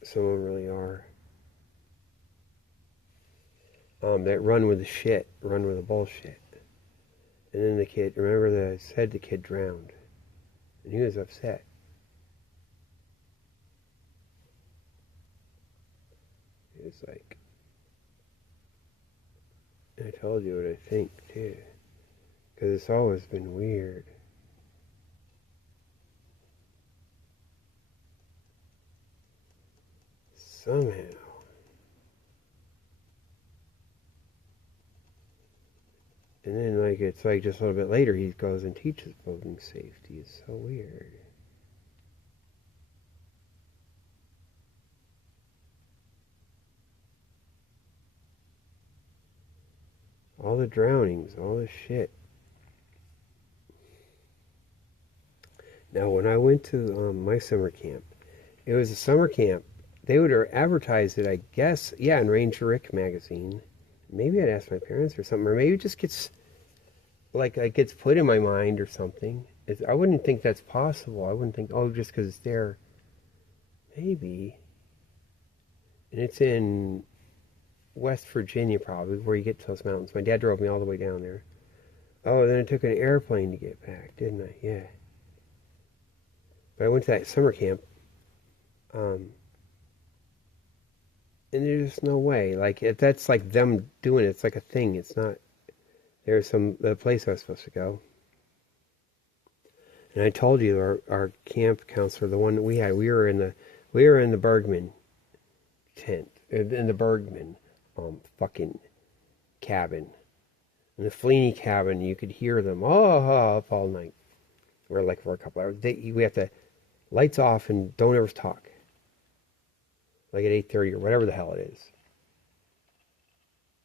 Some of them really are. That run with the shit, run with the bullshit. And then the kid, remember that I said the kid drowned. And he was upset. He was like, I told you what I think too. Because it's always been weird. Somehow. And then, like, it's like just a little bit later, he goes and teaches boating safety. It's so weird. All the drownings, all the shit. Now, when I went to my summer camp, it was a summer camp. They would advertise it, I guess, yeah, in Ranger Rick magazine. Maybe I'd ask my parents or something, or maybe it just gets, like, it gets put in my mind or something. I wouldn't think that's possible. I wouldn't think, oh, just because it's there. Maybe. And it's in West Virginia, probably, where you get to those mountains. My dad drove me all the way down there. Oh, then I took an airplane to get back, didn't I? Yeah. But I went to that summer camp. And there's just no way. Like, if that's like them doing it, it's like a thing. It's not. There's the place I was supposed to go. And I told you, our camp counselor, the one that we had, we were in the Bergman tent, in the Bergman fucking cabin. In the Fellini cabin, you could hear them up all night. We're like for a couple hours. We have to lights off and don't ever talk. Like at 8:30 or whatever the hell it is.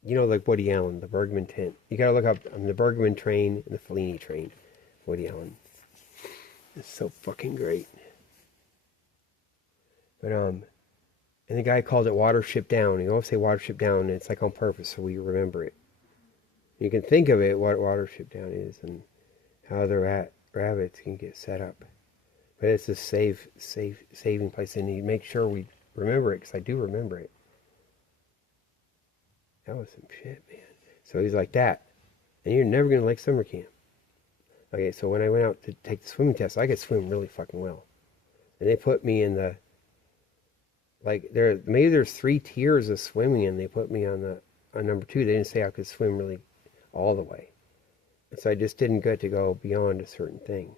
You know, like Woody Allen, the Bergman tent. You gotta look up the Bergman train and the Fellini train. Woody Allen. It's so fucking great. But and the guy called it Watership Down. You always say Watership Down, and it's like on purpose, so we remember it. You can think of it, what Watership Down is, and how the rabbits can get set up. But it's a saving place, and you make sure we remember it, because I do remember it. That was some shit, man. So he's like that. And you're never going to like summer camp. Okay, so when I went out to take the swimming test, I could swim really fucking well. And they put me in the, like, maybe there's 3 tiers of swimming, and they put me on number 2. They didn't say I could swim really all the way. And so I just didn't get to go beyond a certain thing.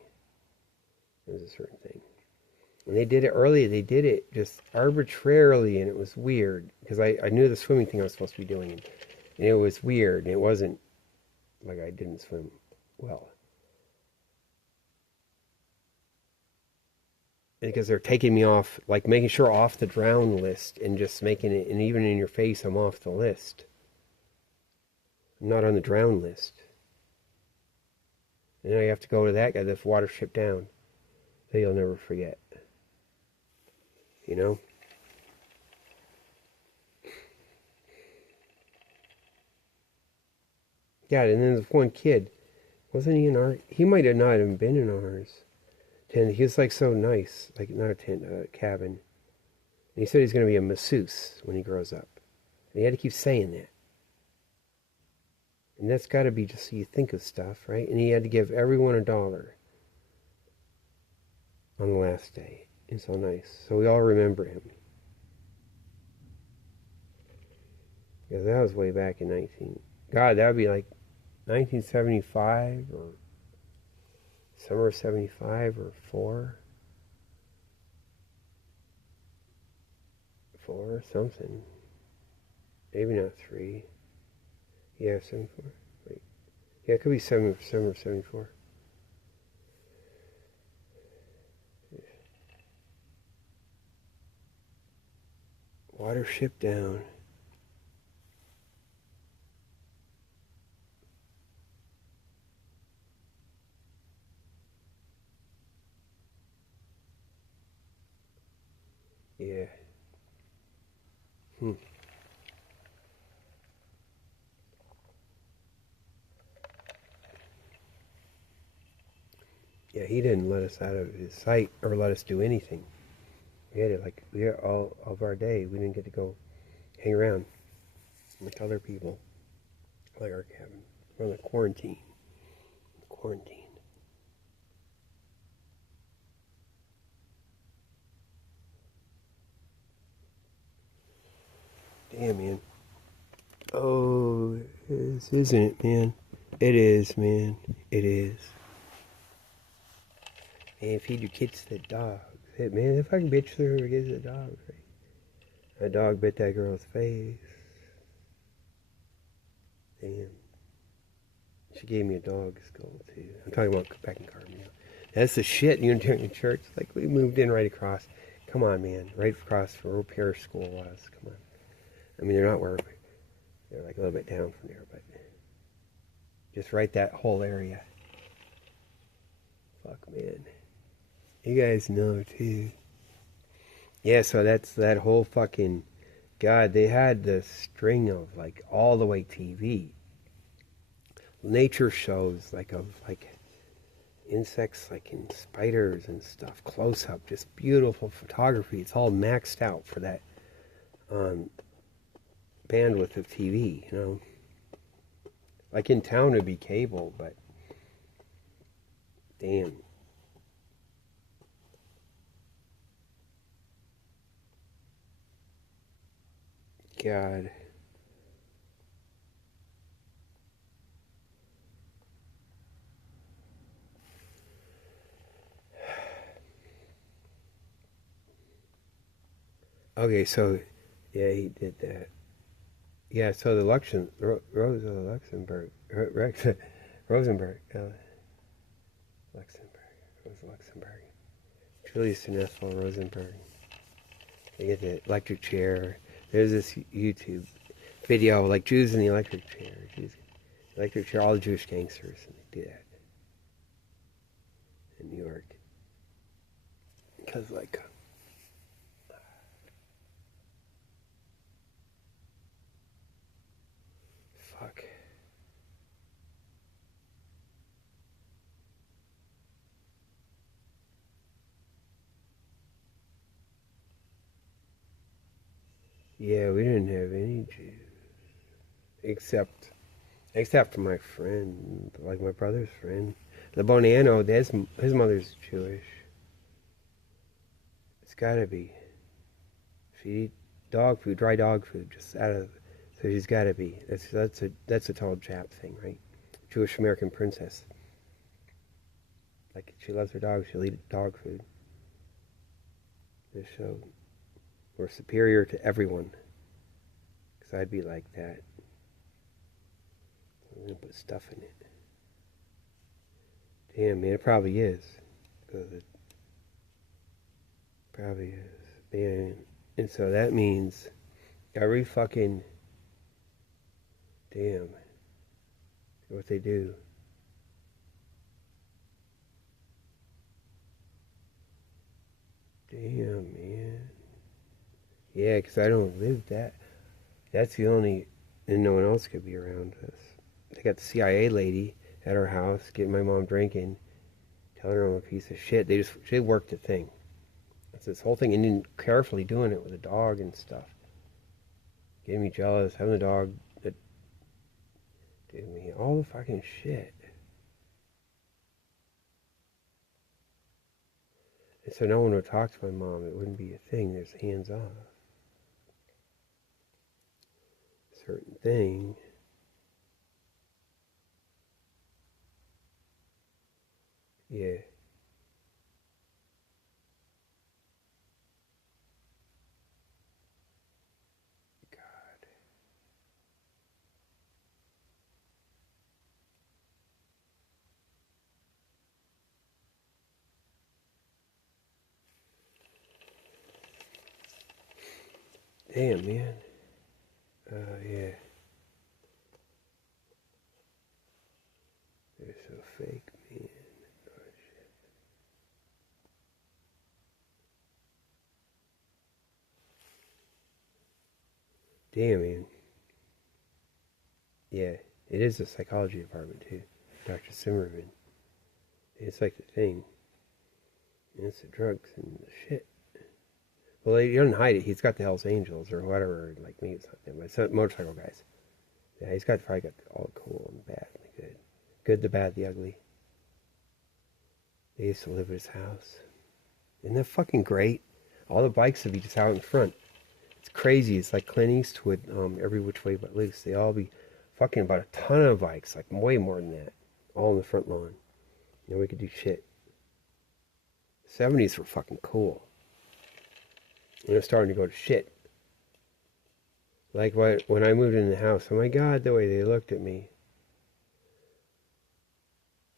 It was a certain thing. And they did it early. They did it just arbitrarily, and it was weird. Because I knew the swimming thing I was supposed to be doing. And it was weird. And it wasn't like I didn't swim well. Because they're taking me off, like making sure off the drown list and just making it, and even in your face, I'm off the list. I'm not on the drown list. And now you have to go to that guy, this water shipped down. So you'll never forget. You know? Yeah, and then this one kid, wasn't he in our, he might have not even been in ours tent. He was like so nice, like not a tent, a cabin. And he said he's going to be a masseuse when he grows up. And he had to keep saying that. And that's got to be just so you think of stuff, right? And he had to give everyone $1 on the last day. It's so nice. So we all remember him. Yeah, that was way back in God, that would be like 1975 or summer of 75 or 4 something. Maybe not 3. Yeah, 74. Wait. Yeah, it could be summer of 74. Water ship down. Yeah. Yeah, he didn't let us out of his sight or let us do anything. We had it like we had all of our day. We didn't get to go hang around with other people like our cabin. We're on the quarantine. Quarantine. Damn, man. Oh, this isn't it, man. It is, man. It is. Man, feed your kids to the dogs. Hey, man, if I can bitch through her kids to the dogs, right? A dog bit that girl's face. Damn. She gave me a dog skull, too. I'm talking about back in Carbondale. That's the shit Unitarian Church. Like, we moved in right across. Come on, man. Right across where Old Parish School was. Come on. I mean, they're not where... They're like a little bit down from there, but... Just right that whole area. Fuck, man. You guys know, too. Yeah, so that's that whole fucking... God, they had the string of, like, all the way TV. Nature shows, like, of, like... insects like in spiders and stuff, close up, just beautiful photography. It's all maxed out for that bandwidth of TV, you know. Like in town it'd be cable, but damn. God. Okay, so yeah, he did that. Yeah, so the Rosa Luxemburg, Rosenberg, Luxemburg, Rosa Luxemburg, Julius Ernest Rosenberg. They get the electric chair. There's this YouTube video, like Jews in the electric chair. Jews, electric chair, all the Jewish gangsters, and they do that in New York. Because, like, fuck. Yeah, we didn't have any Jews. Except for my friend, like my brother's friend. The Bonanno, his mother's Jewish. It's gotta be. She eat dog food, dry dog food, just out of. So she's gotta be. That's a tall chap thing, right? Jewish American princess. Like she loves her dog, she'll eat dog food. Just so we're superior to everyone. Cause I'd be like that. I'm gonna put stuff in it. Damn, man, it probably is. Because it probably is. Man. And so that means every fucking... Damn. What they do. Damn, man. Yeah, because I don't live that. That's the only, and no one else could be around us. They got the CIA lady at our house getting my mom drinking, telling her I'm a piece of shit. They worked the thing. It's this whole thing, and then carefully doing it with a dog and stuff. Getting me jealous, having a dog that did me all the fucking shit. And so no one would talk to my mom. It wouldn't be a thing. There's hands off. Certain thing. Yeah. God. Damn, man. Yeah. They're so fake, man. Oh, shit. Damn, man. Yeah. It is a psychology department, too. Dr. Zimmerman. It's like the thing. And it's the drugs and the shit. Well, he doesn't hide it. He's got the Hells Angels or whatever. Like me, it's not them. It's motorcycle guys. Yeah, he's got probably got all the cool and bad and the good. Good, the bad, the ugly. They used to live at his house. Isn't that fucking great? All the bikes would be just out in front. It's crazy. It's like Clint Eastwood, Every Which Way But Loose. They all be fucking about a ton of bikes, like way more than that. All in the front lawn. You know, we could do shit. 70s were fucking cool. And they're starting to go to shit. Like when I moved in the house, oh my God, the way they looked at me.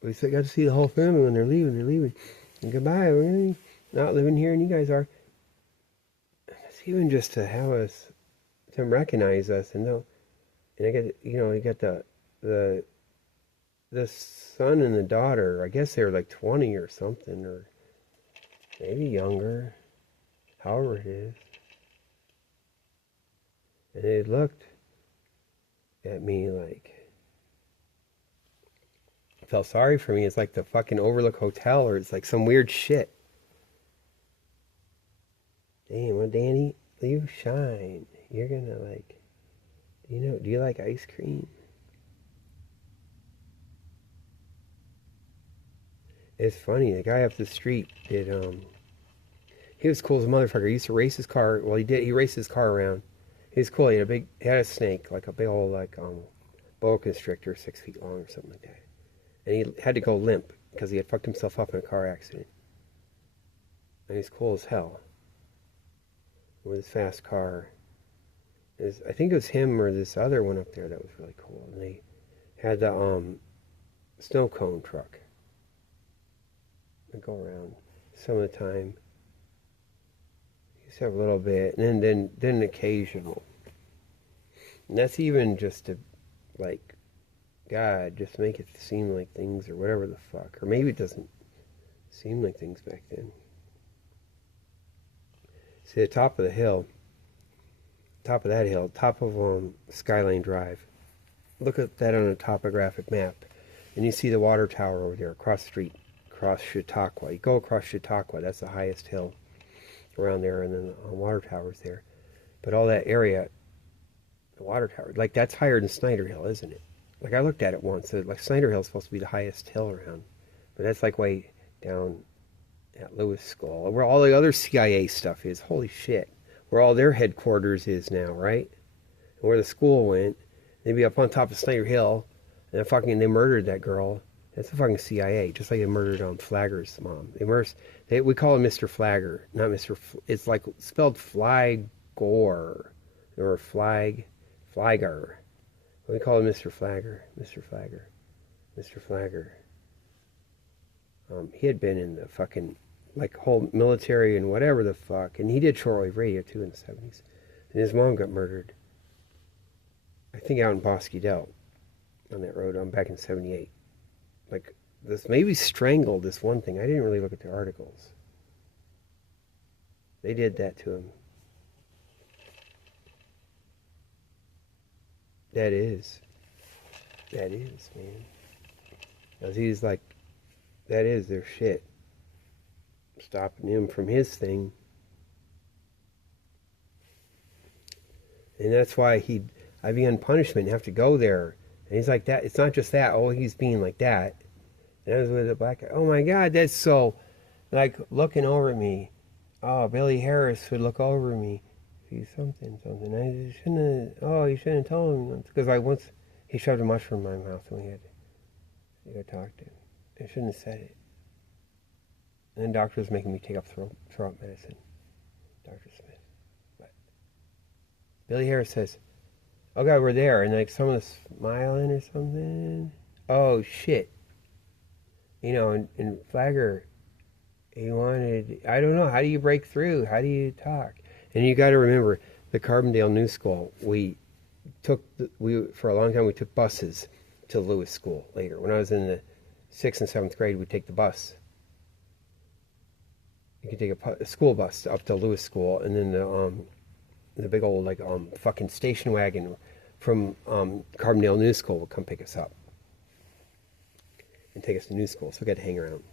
We got to see the whole family when they're leaving. They're leaving. And goodbye. We're not living here, and you guys are. It's even just to have us, them recognize us, and know. And I get, you got the son and the daughter. I guess they were like 20 or something, or maybe younger. However it is. And they looked at me like, felt sorry for me. It's like the fucking Overlook Hotel, or it's like some weird shit. Damn, well, Danny, you shine. You're gonna like, do you like ice cream? It's funny, the guy up the street did, he was cool as a motherfucker. He used to race his car, well, he raced his car around. He was cool, he had a snake, like a big old, like, boa constrictor, 6 feet long or something like that. And he had to go limp because he had fucked himself up in a car accident. And he's cool as hell with his fast car. I think it was him or this other one up there that was really cool. And they had the snow cone truck. They go around some of the time. He used to have a little bit, and then an occasional. And that's even just to, like, God, just make it seem like things or whatever the fuck. Or maybe it doesn't seem like things back then. See, the top of the hill, top of that hill, top of Skyline Drive. Look at that on a topographic map. And you see the water tower over there across the street, across Chautauqua. You go across Chautauqua, that's the highest hill around there, and then the water tower's there. But all that area, the water tower, like that's higher than Snyder Hill, isn't it? Like I looked at it once, like Snyder Hill's supposed to be the highest hill around. But that's like way down at Lewis School, where all the other CIA stuff is. Holy shit. Where all their headquarters is now, right? And where the school went. They'd be up on top of Snyder Hill, and they murdered that girl. That's the fucking CIA, just like they murdered Flagger's mom. We call him Mr. Flagger, not Mr. It's like spelled Flagor, or Flagger. We call him Mr. Flagger, Mr. Flagger, Mr. Flagger. He had been in the fucking, like, whole military and whatever the fuck, and he did shortwave radio too in the 70s. And his mom got murdered, I think out in Bosque Delt, on that road, back in 78. Like, this maybe strangled, this one thing. I didn't really look at the articles. They did that to him. That is, man. Because he's like, that is their shit. Stopping him from his thing. And that's why I'd be on punishment and have to go there. And he's like that. It's not just that. Oh, he's being like that. And I was with a black guy. Oh my God, that's so, like, looking over at me. Oh, Billy Harris would look over me. See something. I shouldn't have, oh, you shouldn't have told him. Because he shoved a mushroom in my mouth and we had to go talk to him. I shouldn't have said it. And then doctor was making me take up throat medicine. Dr. Smith. But Billy Harris says, oh God, we're there. And like someone was smiling or something. Oh shit. You know, and Flagger, he wanted, I don't know, how do you break through? How do you talk? And you got to remember, the Carbondale New School, for a long time, we took buses to Lewis School later. When I was in the 6th and 7th grade, we'd take the bus. You could take a school bus up to Lewis School, and then the big old, like, fucking station wagon from Carbondale New School would come pick us up and take us to New School, so we got to hang around.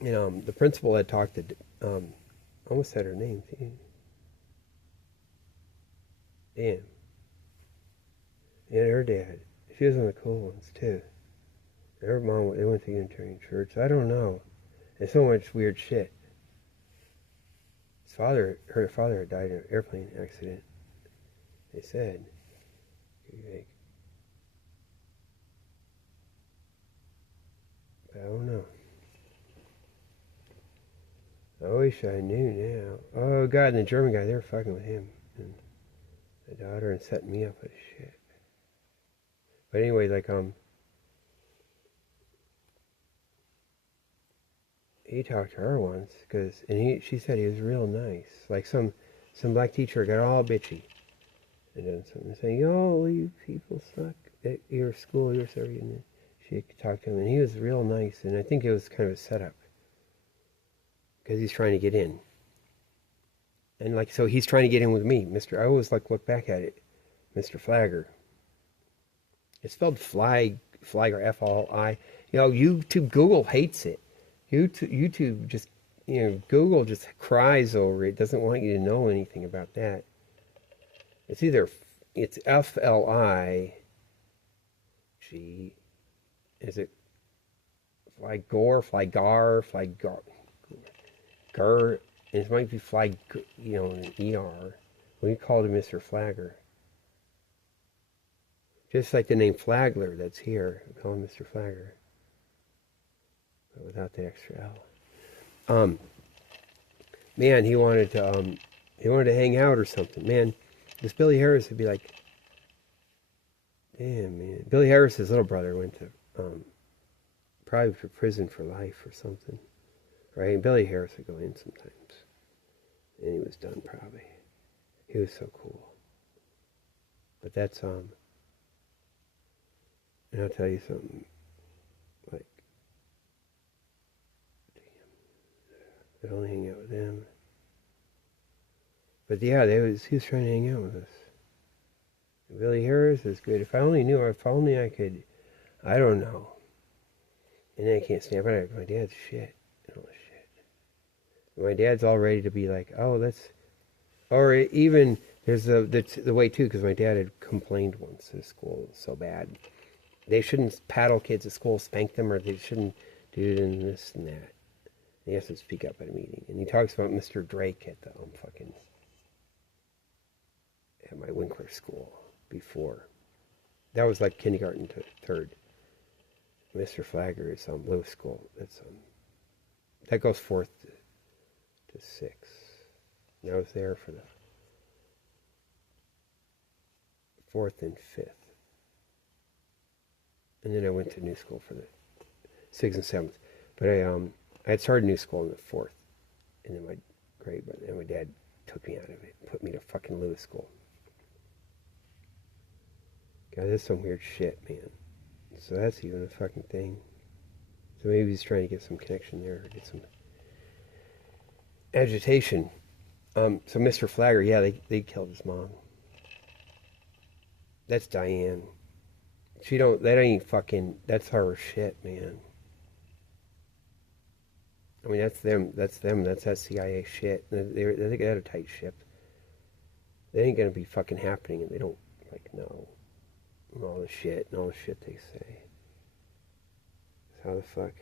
And the principal had talked to, almost said her name, damn. And her dad, she was one of the cool ones too. And her mom, they went to Unitarian Church. I don't know. There's so much weird shit. Her father had died in an airplane accident. They said, like, I don't know. I wish I knew now. Oh God, and the German guy, they were fucking with him and the daughter and setting me up with shit. But anyway, like, he talked to her once, she said he was real nice. Like some black teacher got all bitchy and done something saying, oh, you people suck at your school, you're sorry. And she talked to him, and he was real nice, and I think it was kind of a setup. Because he's trying to get in. And like, so he's trying to get in with me. I always like look back at it. Mr. Flagger. It's spelled Flagger, F-L-I. You know, Google hates it. YouTube just, Google just cries over it. Doesn't want you to know anything about that. It's F-L-I-G. Is it Flygar? It might be Flag, an ER. We called him Mr. Flagger. Just like the name Flagler that's here. We call him Mr. Flagger. But without the extra L. Man, he wanted to hang out or something. Man, this Billy Harris would be like, damn, man. Billy Harris's little brother went to, probably for prison for life or something. Right? And Billy Harris would go in sometimes. And he was done probably. He was so cool. But that's, and I'll tell you something, like, damn, I'd only hang out with them. But yeah, he was trying to hang out with us. And Billy Harris is good. If I only I could, I don't know. And then I can't stand by my dad's shit. And all this shit. My dad's all ready to be like, oh, or even, there's the way too, because my dad had complained once at school, it was so bad. They shouldn't paddle kids at school, spank them, or they shouldn't do this and that. And he has to speak up at a meeting. And he talks about Mr. Drake at the at my Winkler school before. That was like kindergarten to third. Mr. Flagger is Lewis School. That goes fourth to sixth. And I was there for the fourth and fifth. And then I went to new school for the sixth and seventh. But I had started new school in the fourth. And then my dad took me out of it and put me to fucking Lewis School. God, that's some weird shit, man. So that's even a fucking thing. So maybe he's trying to get some connection there, or get some. agitation. So Mr. Flagger, yeah, they killed his mom. That's Diane. That ain't fucking, that's her shit, man. I mean, that's them, that's that CIA shit. They got a tight ship. They ain't gonna be fucking happening, and they don't, like, know. And all the shit they say. How the fuck?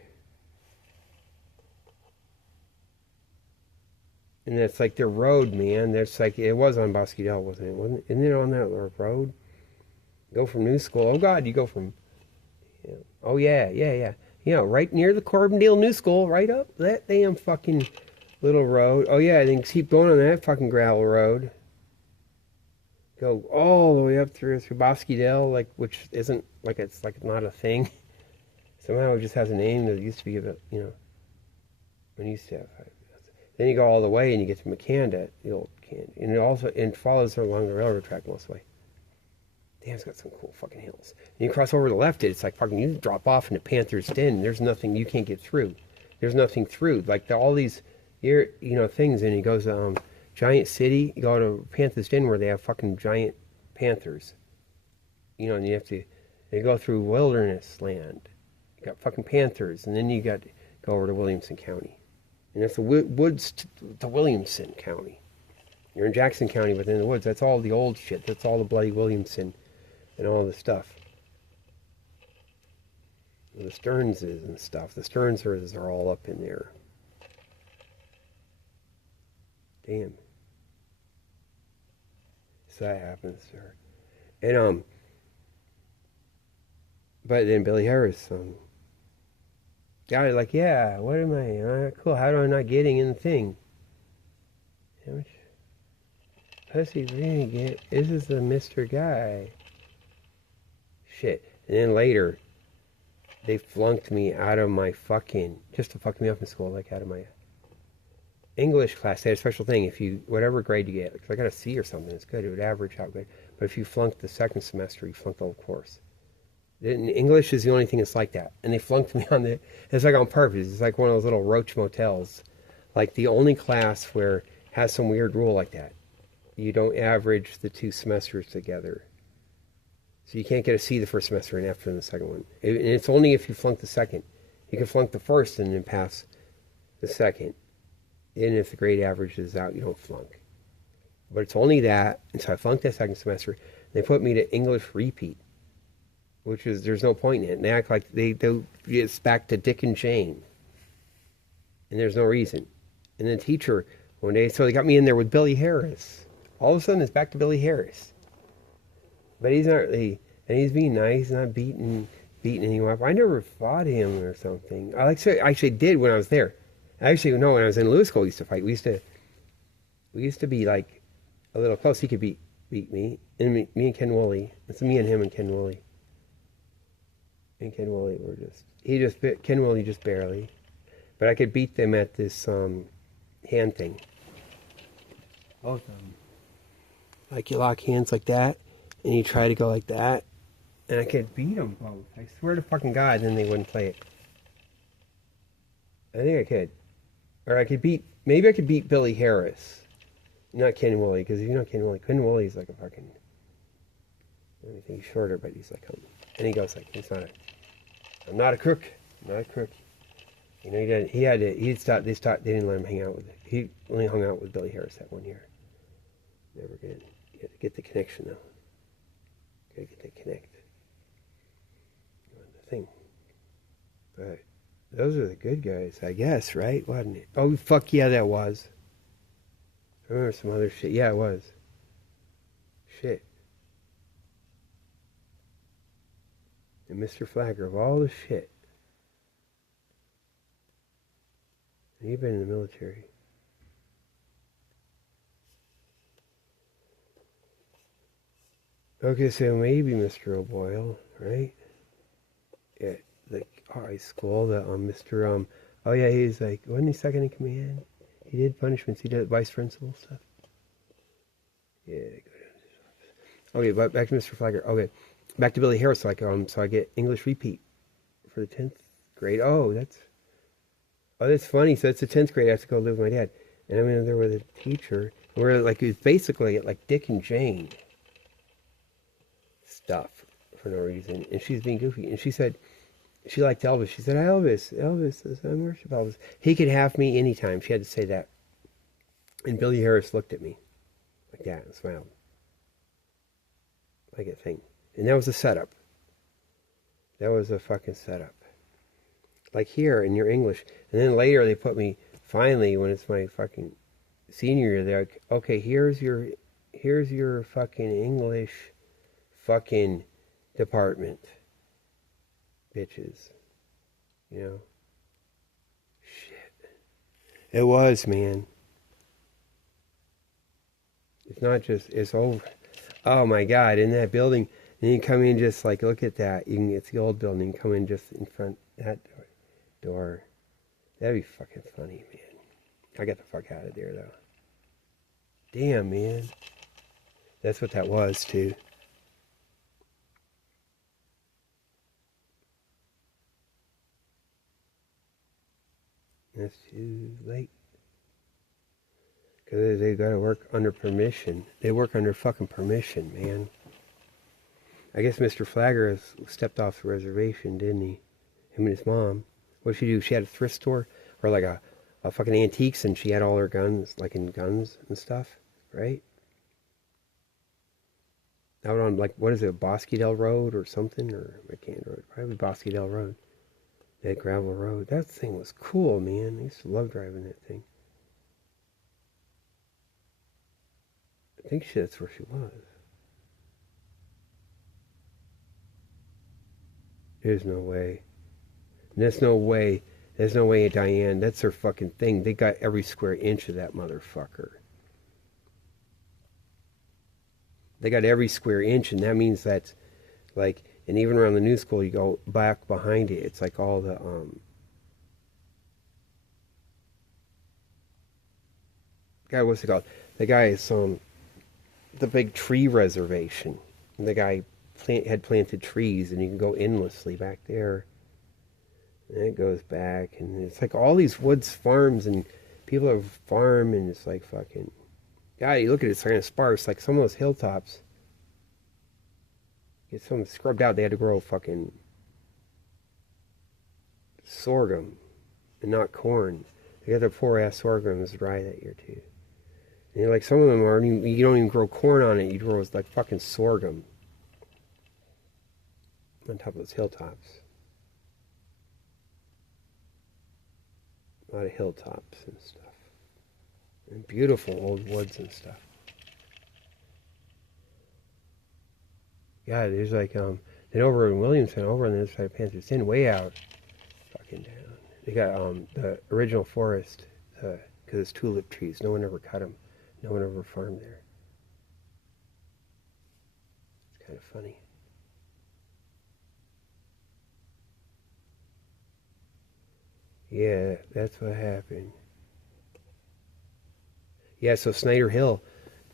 And that's like their road, man. That's like, it was on Bosquedel, wasn't it? Isn't it on that road? Go from New School. Oh, God, you go from... Yeah. Oh, yeah. You know, right near the Corbindale New School, right up that damn fucking little road. Oh, yeah, then keep going on that fucking gravel road. Go all the way up through Bosquedel, like, which isn't, like, it's like not a thing. Somehow it just has a name that used to be, you know, when you used to have... Then you go all the way and you get to Macanda, the old Candy. And it follows along the railroad track most of the way. Damn, it's got some cool fucking hills. And you cross over to the left, it's like fucking, you drop off into Panther's Den. There's nothing, you can't get through. There's nothing through. Like all these, things. And he goes, Giant City, you go to Panther's Den where they have fucking giant panthers. You know, and they go through wilderness land. You got fucking panthers. And then you got to go over to Williamson County. And that's the woods to Williamson County. You're in Jackson County, but in the woods. That's all the old shit. That's all the bloody Williamson and all the stuff. And the Stearnses and stuff. The Stearnses are all up in there. Damn. So that happens there. And, but then Billy Harris, guy like, yeah, what am I? Cool, how am I not getting in the thing? How much pussy we gonna get? This is the Mr. Guy. Shit. And then later, they flunked me out of my just to fuck me up in school, like out of my English class. They had a special thing. If you, whatever grade you get, if I got a C or something, it's good. It would average out good. But if you flunked the second semester, you flunked the whole course. English is the only thing that's like that. And they flunked me on it's like on purpose. It's like one of those little roach motels. Like the only class where has some weird rule like that. You don't average the 2 semesters together. So you can't get a C the first semester and F in the second one. And it's only if you flunk the second. You can flunk the first and then pass the second. And if the grade average is out, you don't flunk. But it's only that. And so I flunked that second semester. They put me to English repeat. Which is, there's no point in it. And they act like it's back to Dick and Jane. And there's no reason. And the teacher, one day, so they got me in there with Billy Harris. All of a sudden, it's back to Billy Harris. But he's not really, and he's being nice, not beating anyone up. I never fought him or something. I actually did when I was there. Actually, no, when I was in Lewis School, we used to fight. We used to be like a little close. He could beat me. And me and Ken Woolley. It's me and him and Ken Woolley. And Ken Woolley were Ken Woolley just barely. But I could beat them at this hand thing. Both of them. Like you lock hands like that, and you try to go like that, and I could beat them both. I swear to fucking God, then they wouldn't play it. I think I could. Or maybe I could beat Billy Harris. Not Ken Woolley, because Ken Woolley's like a fucking, I think he's shorter, but he's like, and he goes like, I'm not a crook. I'm not a crook. You know, they didn't let him hang out with it. He only hung out with Billy Harris that one year. Never again. You had to get the connection though. Gotta get that connect. The thing. But those are the good guys, I guess, right? Wasn't it? Oh, fuck yeah, that was. I remember some other shit. Yeah, it was. Shit. And Mr. Flagger, of all the shit. And you've been in the military. Okay, so maybe Mr. O'Boyle, right? Yeah, the high school, Mr. Oh yeah, he's like, wasn't he second in command? He did punishments, he did vice principal stuff. Yeah, go down to his office. Okay, but back to Mr. Flagger. Okay, back to Billy Harris. Like, so I get English repeat for the 10th grade. Oh, that's funny. So that's the 10th grade. I have to go live with my dad. And I'm in there with a teacher. We're like, it was basically like Dick and Jane stuff for no reason. And she's being goofy. And she said, she liked Elvis. She said, Elvis, I worship Elvis. He could have me anytime. She had to say that. And Billy Harris looked at me like that and smiled. Like a thing. And that was a setup. That was a fucking setup. Like here in your English. And then later they put me, finally, when it's my fucking senior year, they're like, okay, here's your fucking English fucking department. Bitches. You know? Shit. It was, man. It's not just, it's over. Oh my God, in that building, and you come in just like, look at that. You can, it's the old building, you come in just in front, that door. That'd be fucking funny, man. I got the fuck out of there, though. Damn, man. That's what that was, too. It's too late. Because they gotta work under permission. They work under fucking permission, man. I guess Mr. Flagger has stepped off the reservation, didn't he? Him and his mom. What did she do? She had a thrift store? Or like a fucking antiques, and she had all her guns, like in guns and stuff, right? Out on, like, what is it, Bosquedale Road or something? Or McCann Road? Probably Bosquedale Road. That gravel road. That thing was cool, man. I used to love driving that thing. I think that's where she was. There's no way. There's no way. There's no way, Diane. That's their fucking thing. They got every square inch of that motherfucker. They got every square inch, and that means that's like, and even around the new school, you go back behind it, it's like all the, God, what's it called? The guy is, the big tree reservation. And the guy had planted trees, and you can go endlessly back there. And it goes back, and it's like all these woods farms, and people have farm, and it's like fucking, God, you look at it, it's kind of sparse, like some of those hilltops. Get some scrubbed out, they had to grow fucking sorghum, and not corn. They got their poor ass sorghums dry that year too. And like some of them aren't even, you don't even grow corn on it, you grow like fucking sorghum on top of those hilltops. A lot of hilltops and stuff. And beautiful old woods and stuff. Yeah, there's like, then over in Williamson, over on the other side of Panther's Inn, way out, fucking down. They got the original forest, because it's tulip trees. No one ever cut them. No one ever farmed there. It's kind of funny. Yeah, that's what happened. Yeah, so Snyder Hill,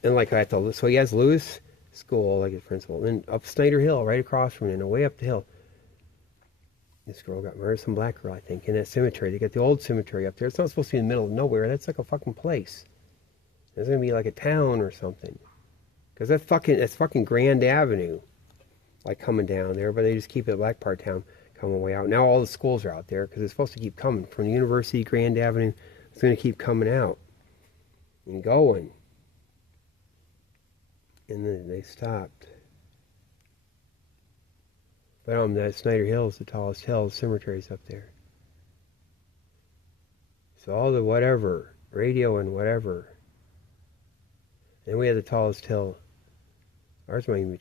and like I told, so he has Lewis School, like his principal, and then up Snyder Hill, right across from it, and way up the hill. This girl got married, some black girl, I think, in that cemetery. They got the old cemetery up there. It's not supposed to be in the middle of nowhere. That's like a fucking place. It's gonna be like a town or something. Because that's fucking Grand Avenue, like coming down there, but they just keep it Black Part Town coming way out. Now all the schools are out there because it's supposed to keep coming from the University, Grand Avenue. It's going to keep coming out and going. And then they stopped. But that Snyder Hill is the tallest hill. The cemetery's up there. So all the whatever, radio and whatever. And we had the tallest hill. Ours might even be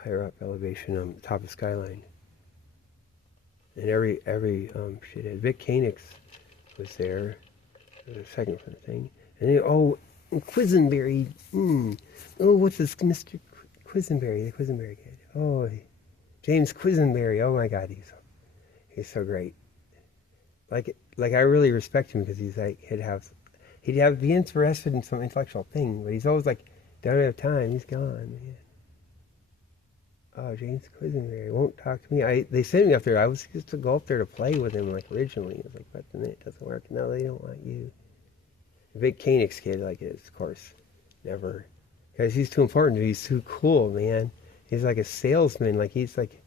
higher up elevation on top of Skyline. And every shithead. Vic Koenig's was there. The second for the thing. And then, Quisenberry. Oh, what's this? Mr. Quisenberry, the Quisenberry kid. Oh, James Quisenberry. Oh my God, he's so great. Like I really respect him because he's like he'd be interested in some intellectual thing, but he's always like, don't have time. He's gone, man. Oh, James Quisenberry won't talk to me. They sent me up there. I was just to go up there to play with him like originally. I was like, but then it doesn't work. No, they don't want you. The big Koenig's kid, like, is, of course, never. Because he's too important. He's too cool, man. He's like a salesman. Like, he's like,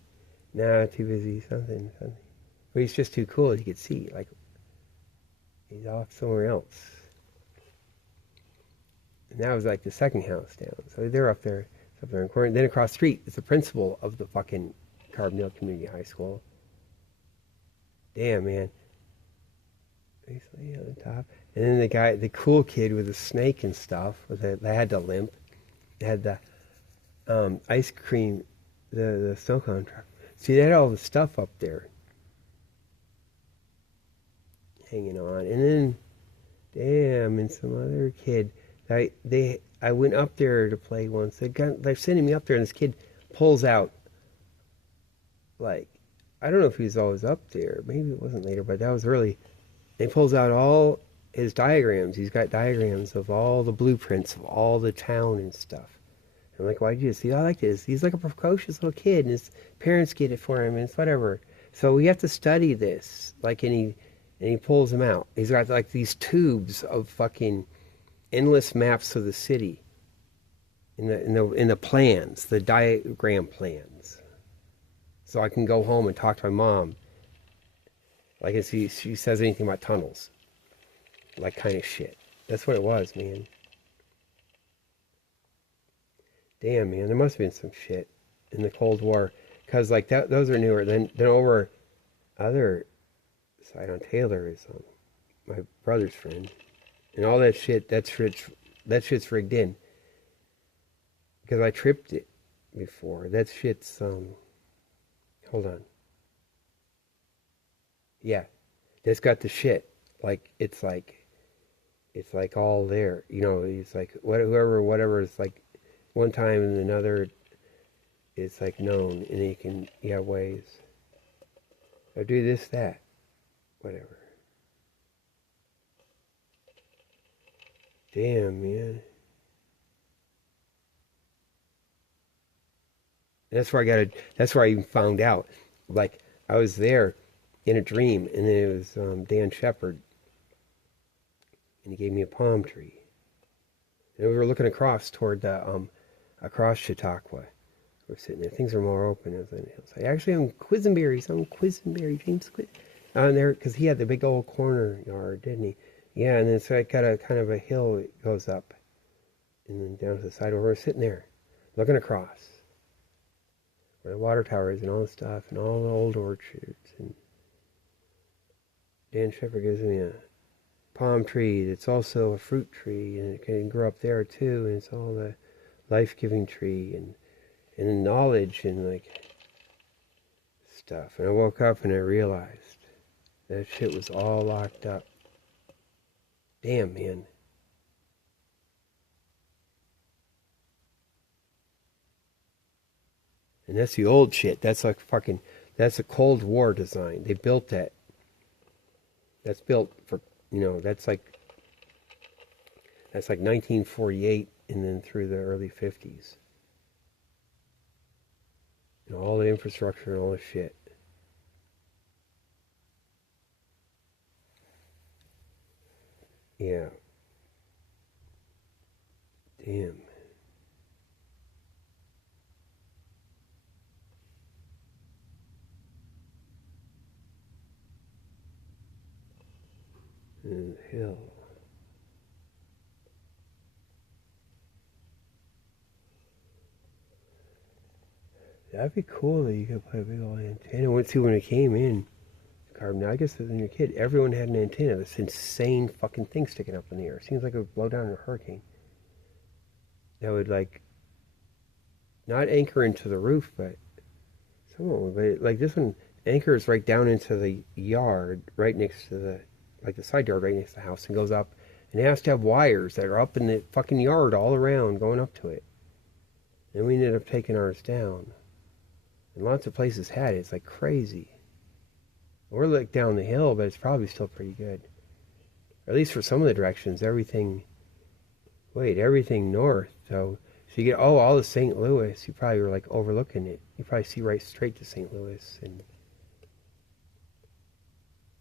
nah, too busy, something. But he's just too cool. You could see, like, he's off somewhere else. And that was like the second house down. So they're up there in corner. Then across the street is the principal of the fucking Carbondale Community High School. Damn, man. He's on the top. And then the cool kid with the snake and stuff, they had the limp. They had the ice cream, the snow cone truck. See, they had all the stuff up there hanging on. And then, damn, and some other kid. I went up there to play once. They're sending me up there, and this kid pulls out, like, I don't know if he was always up there. Maybe it wasn't later, but that was early. And he pulls out all his diagrams. He's got diagrams of all the blueprints of all the town and stuff. I'm like, why'd you see? I like this. He's like a precocious little kid, and his parents get it for him, and it's whatever. So we have to study this. Like, and he pulls them out. He's got like these tubes of fucking endless maps of the city in the plans, the diagram plans. So I can go home and talk to my mom. Like, if she says anything about tunnels. Like, kind of shit. That's what it was, man. Damn, man, there must have been some shit in the Cold War. Because, like, those are newer. Then over other side on Taylor is my brother's friend. And all that shit, that shit's rigged in. Because I tripped it before. That shit's, hold on. Yeah, it's got the shit. Like, it's like all there. You know, it's like, whatever, it's like one time and another, it's like known. And you have ways. Or do this, that, whatever. Damn, man. That's where I even found out. Like, I was there in a dream, and then it was Dan Shepard, and he gave me a palm tree. And we were looking across toward across Chautauqua. We're sitting there. Things are more open. I was on the hillside. Actually, I'm Quisenberry, James Quiz. On there, because he had the big old corner yard, didn't he? Yeah, and then so I got a kind of a hill that goes up, and then down to the side where we're sitting there, looking across, where the water tower is and all the stuff, and all the old orchards, and Dan Shepard gives me a palm tree that's also a fruit tree, and it can grow up there too, and it's all the life-giving tree, and knowledge, and like stuff. And I woke up and I realized that shit was all locked up. Damn, man. And that's the old shit. That's like fucking, that's a Cold War design. They built that. That's built for, that's like 1948 and then through the early 50s. All the infrastructure and all the shit. Yeah. Damn. And hill. That'd be cool that you could put a big old antenna. Let's see when it came in. Carbon. I guess as a kid, everyone had an antenna. This insane fucking thing sticking up in the air. Seems like it would blow down in a hurricane. That would like not anchor into the roof, but someone would. But like this one anchors right down into the yard, right next to the side yard, right next to the house, and goes up. And it has to have wires that are up in the fucking yard all around, going up to it. And we ended up taking ours down. And lots of places had it. It's like crazy. We're like down the hill, but it's probably still pretty good. Or at least for some of the directions, everything north. So you get, all of St. Louis, you probably were like overlooking it. You probably see right straight to St. Louis. And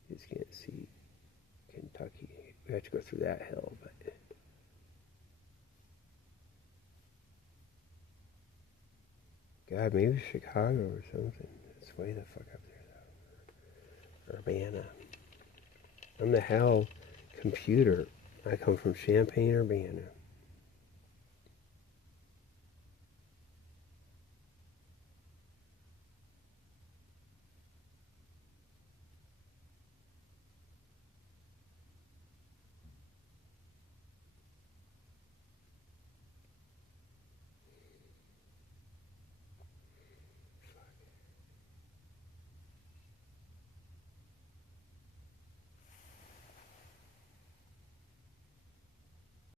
you just can't see Kentucky. We have to go through that hill, but God, maybe Chicago or something. It's way the fuck up there, though. Urbana. I'm the hell computer. I come from Champaign, Urbana.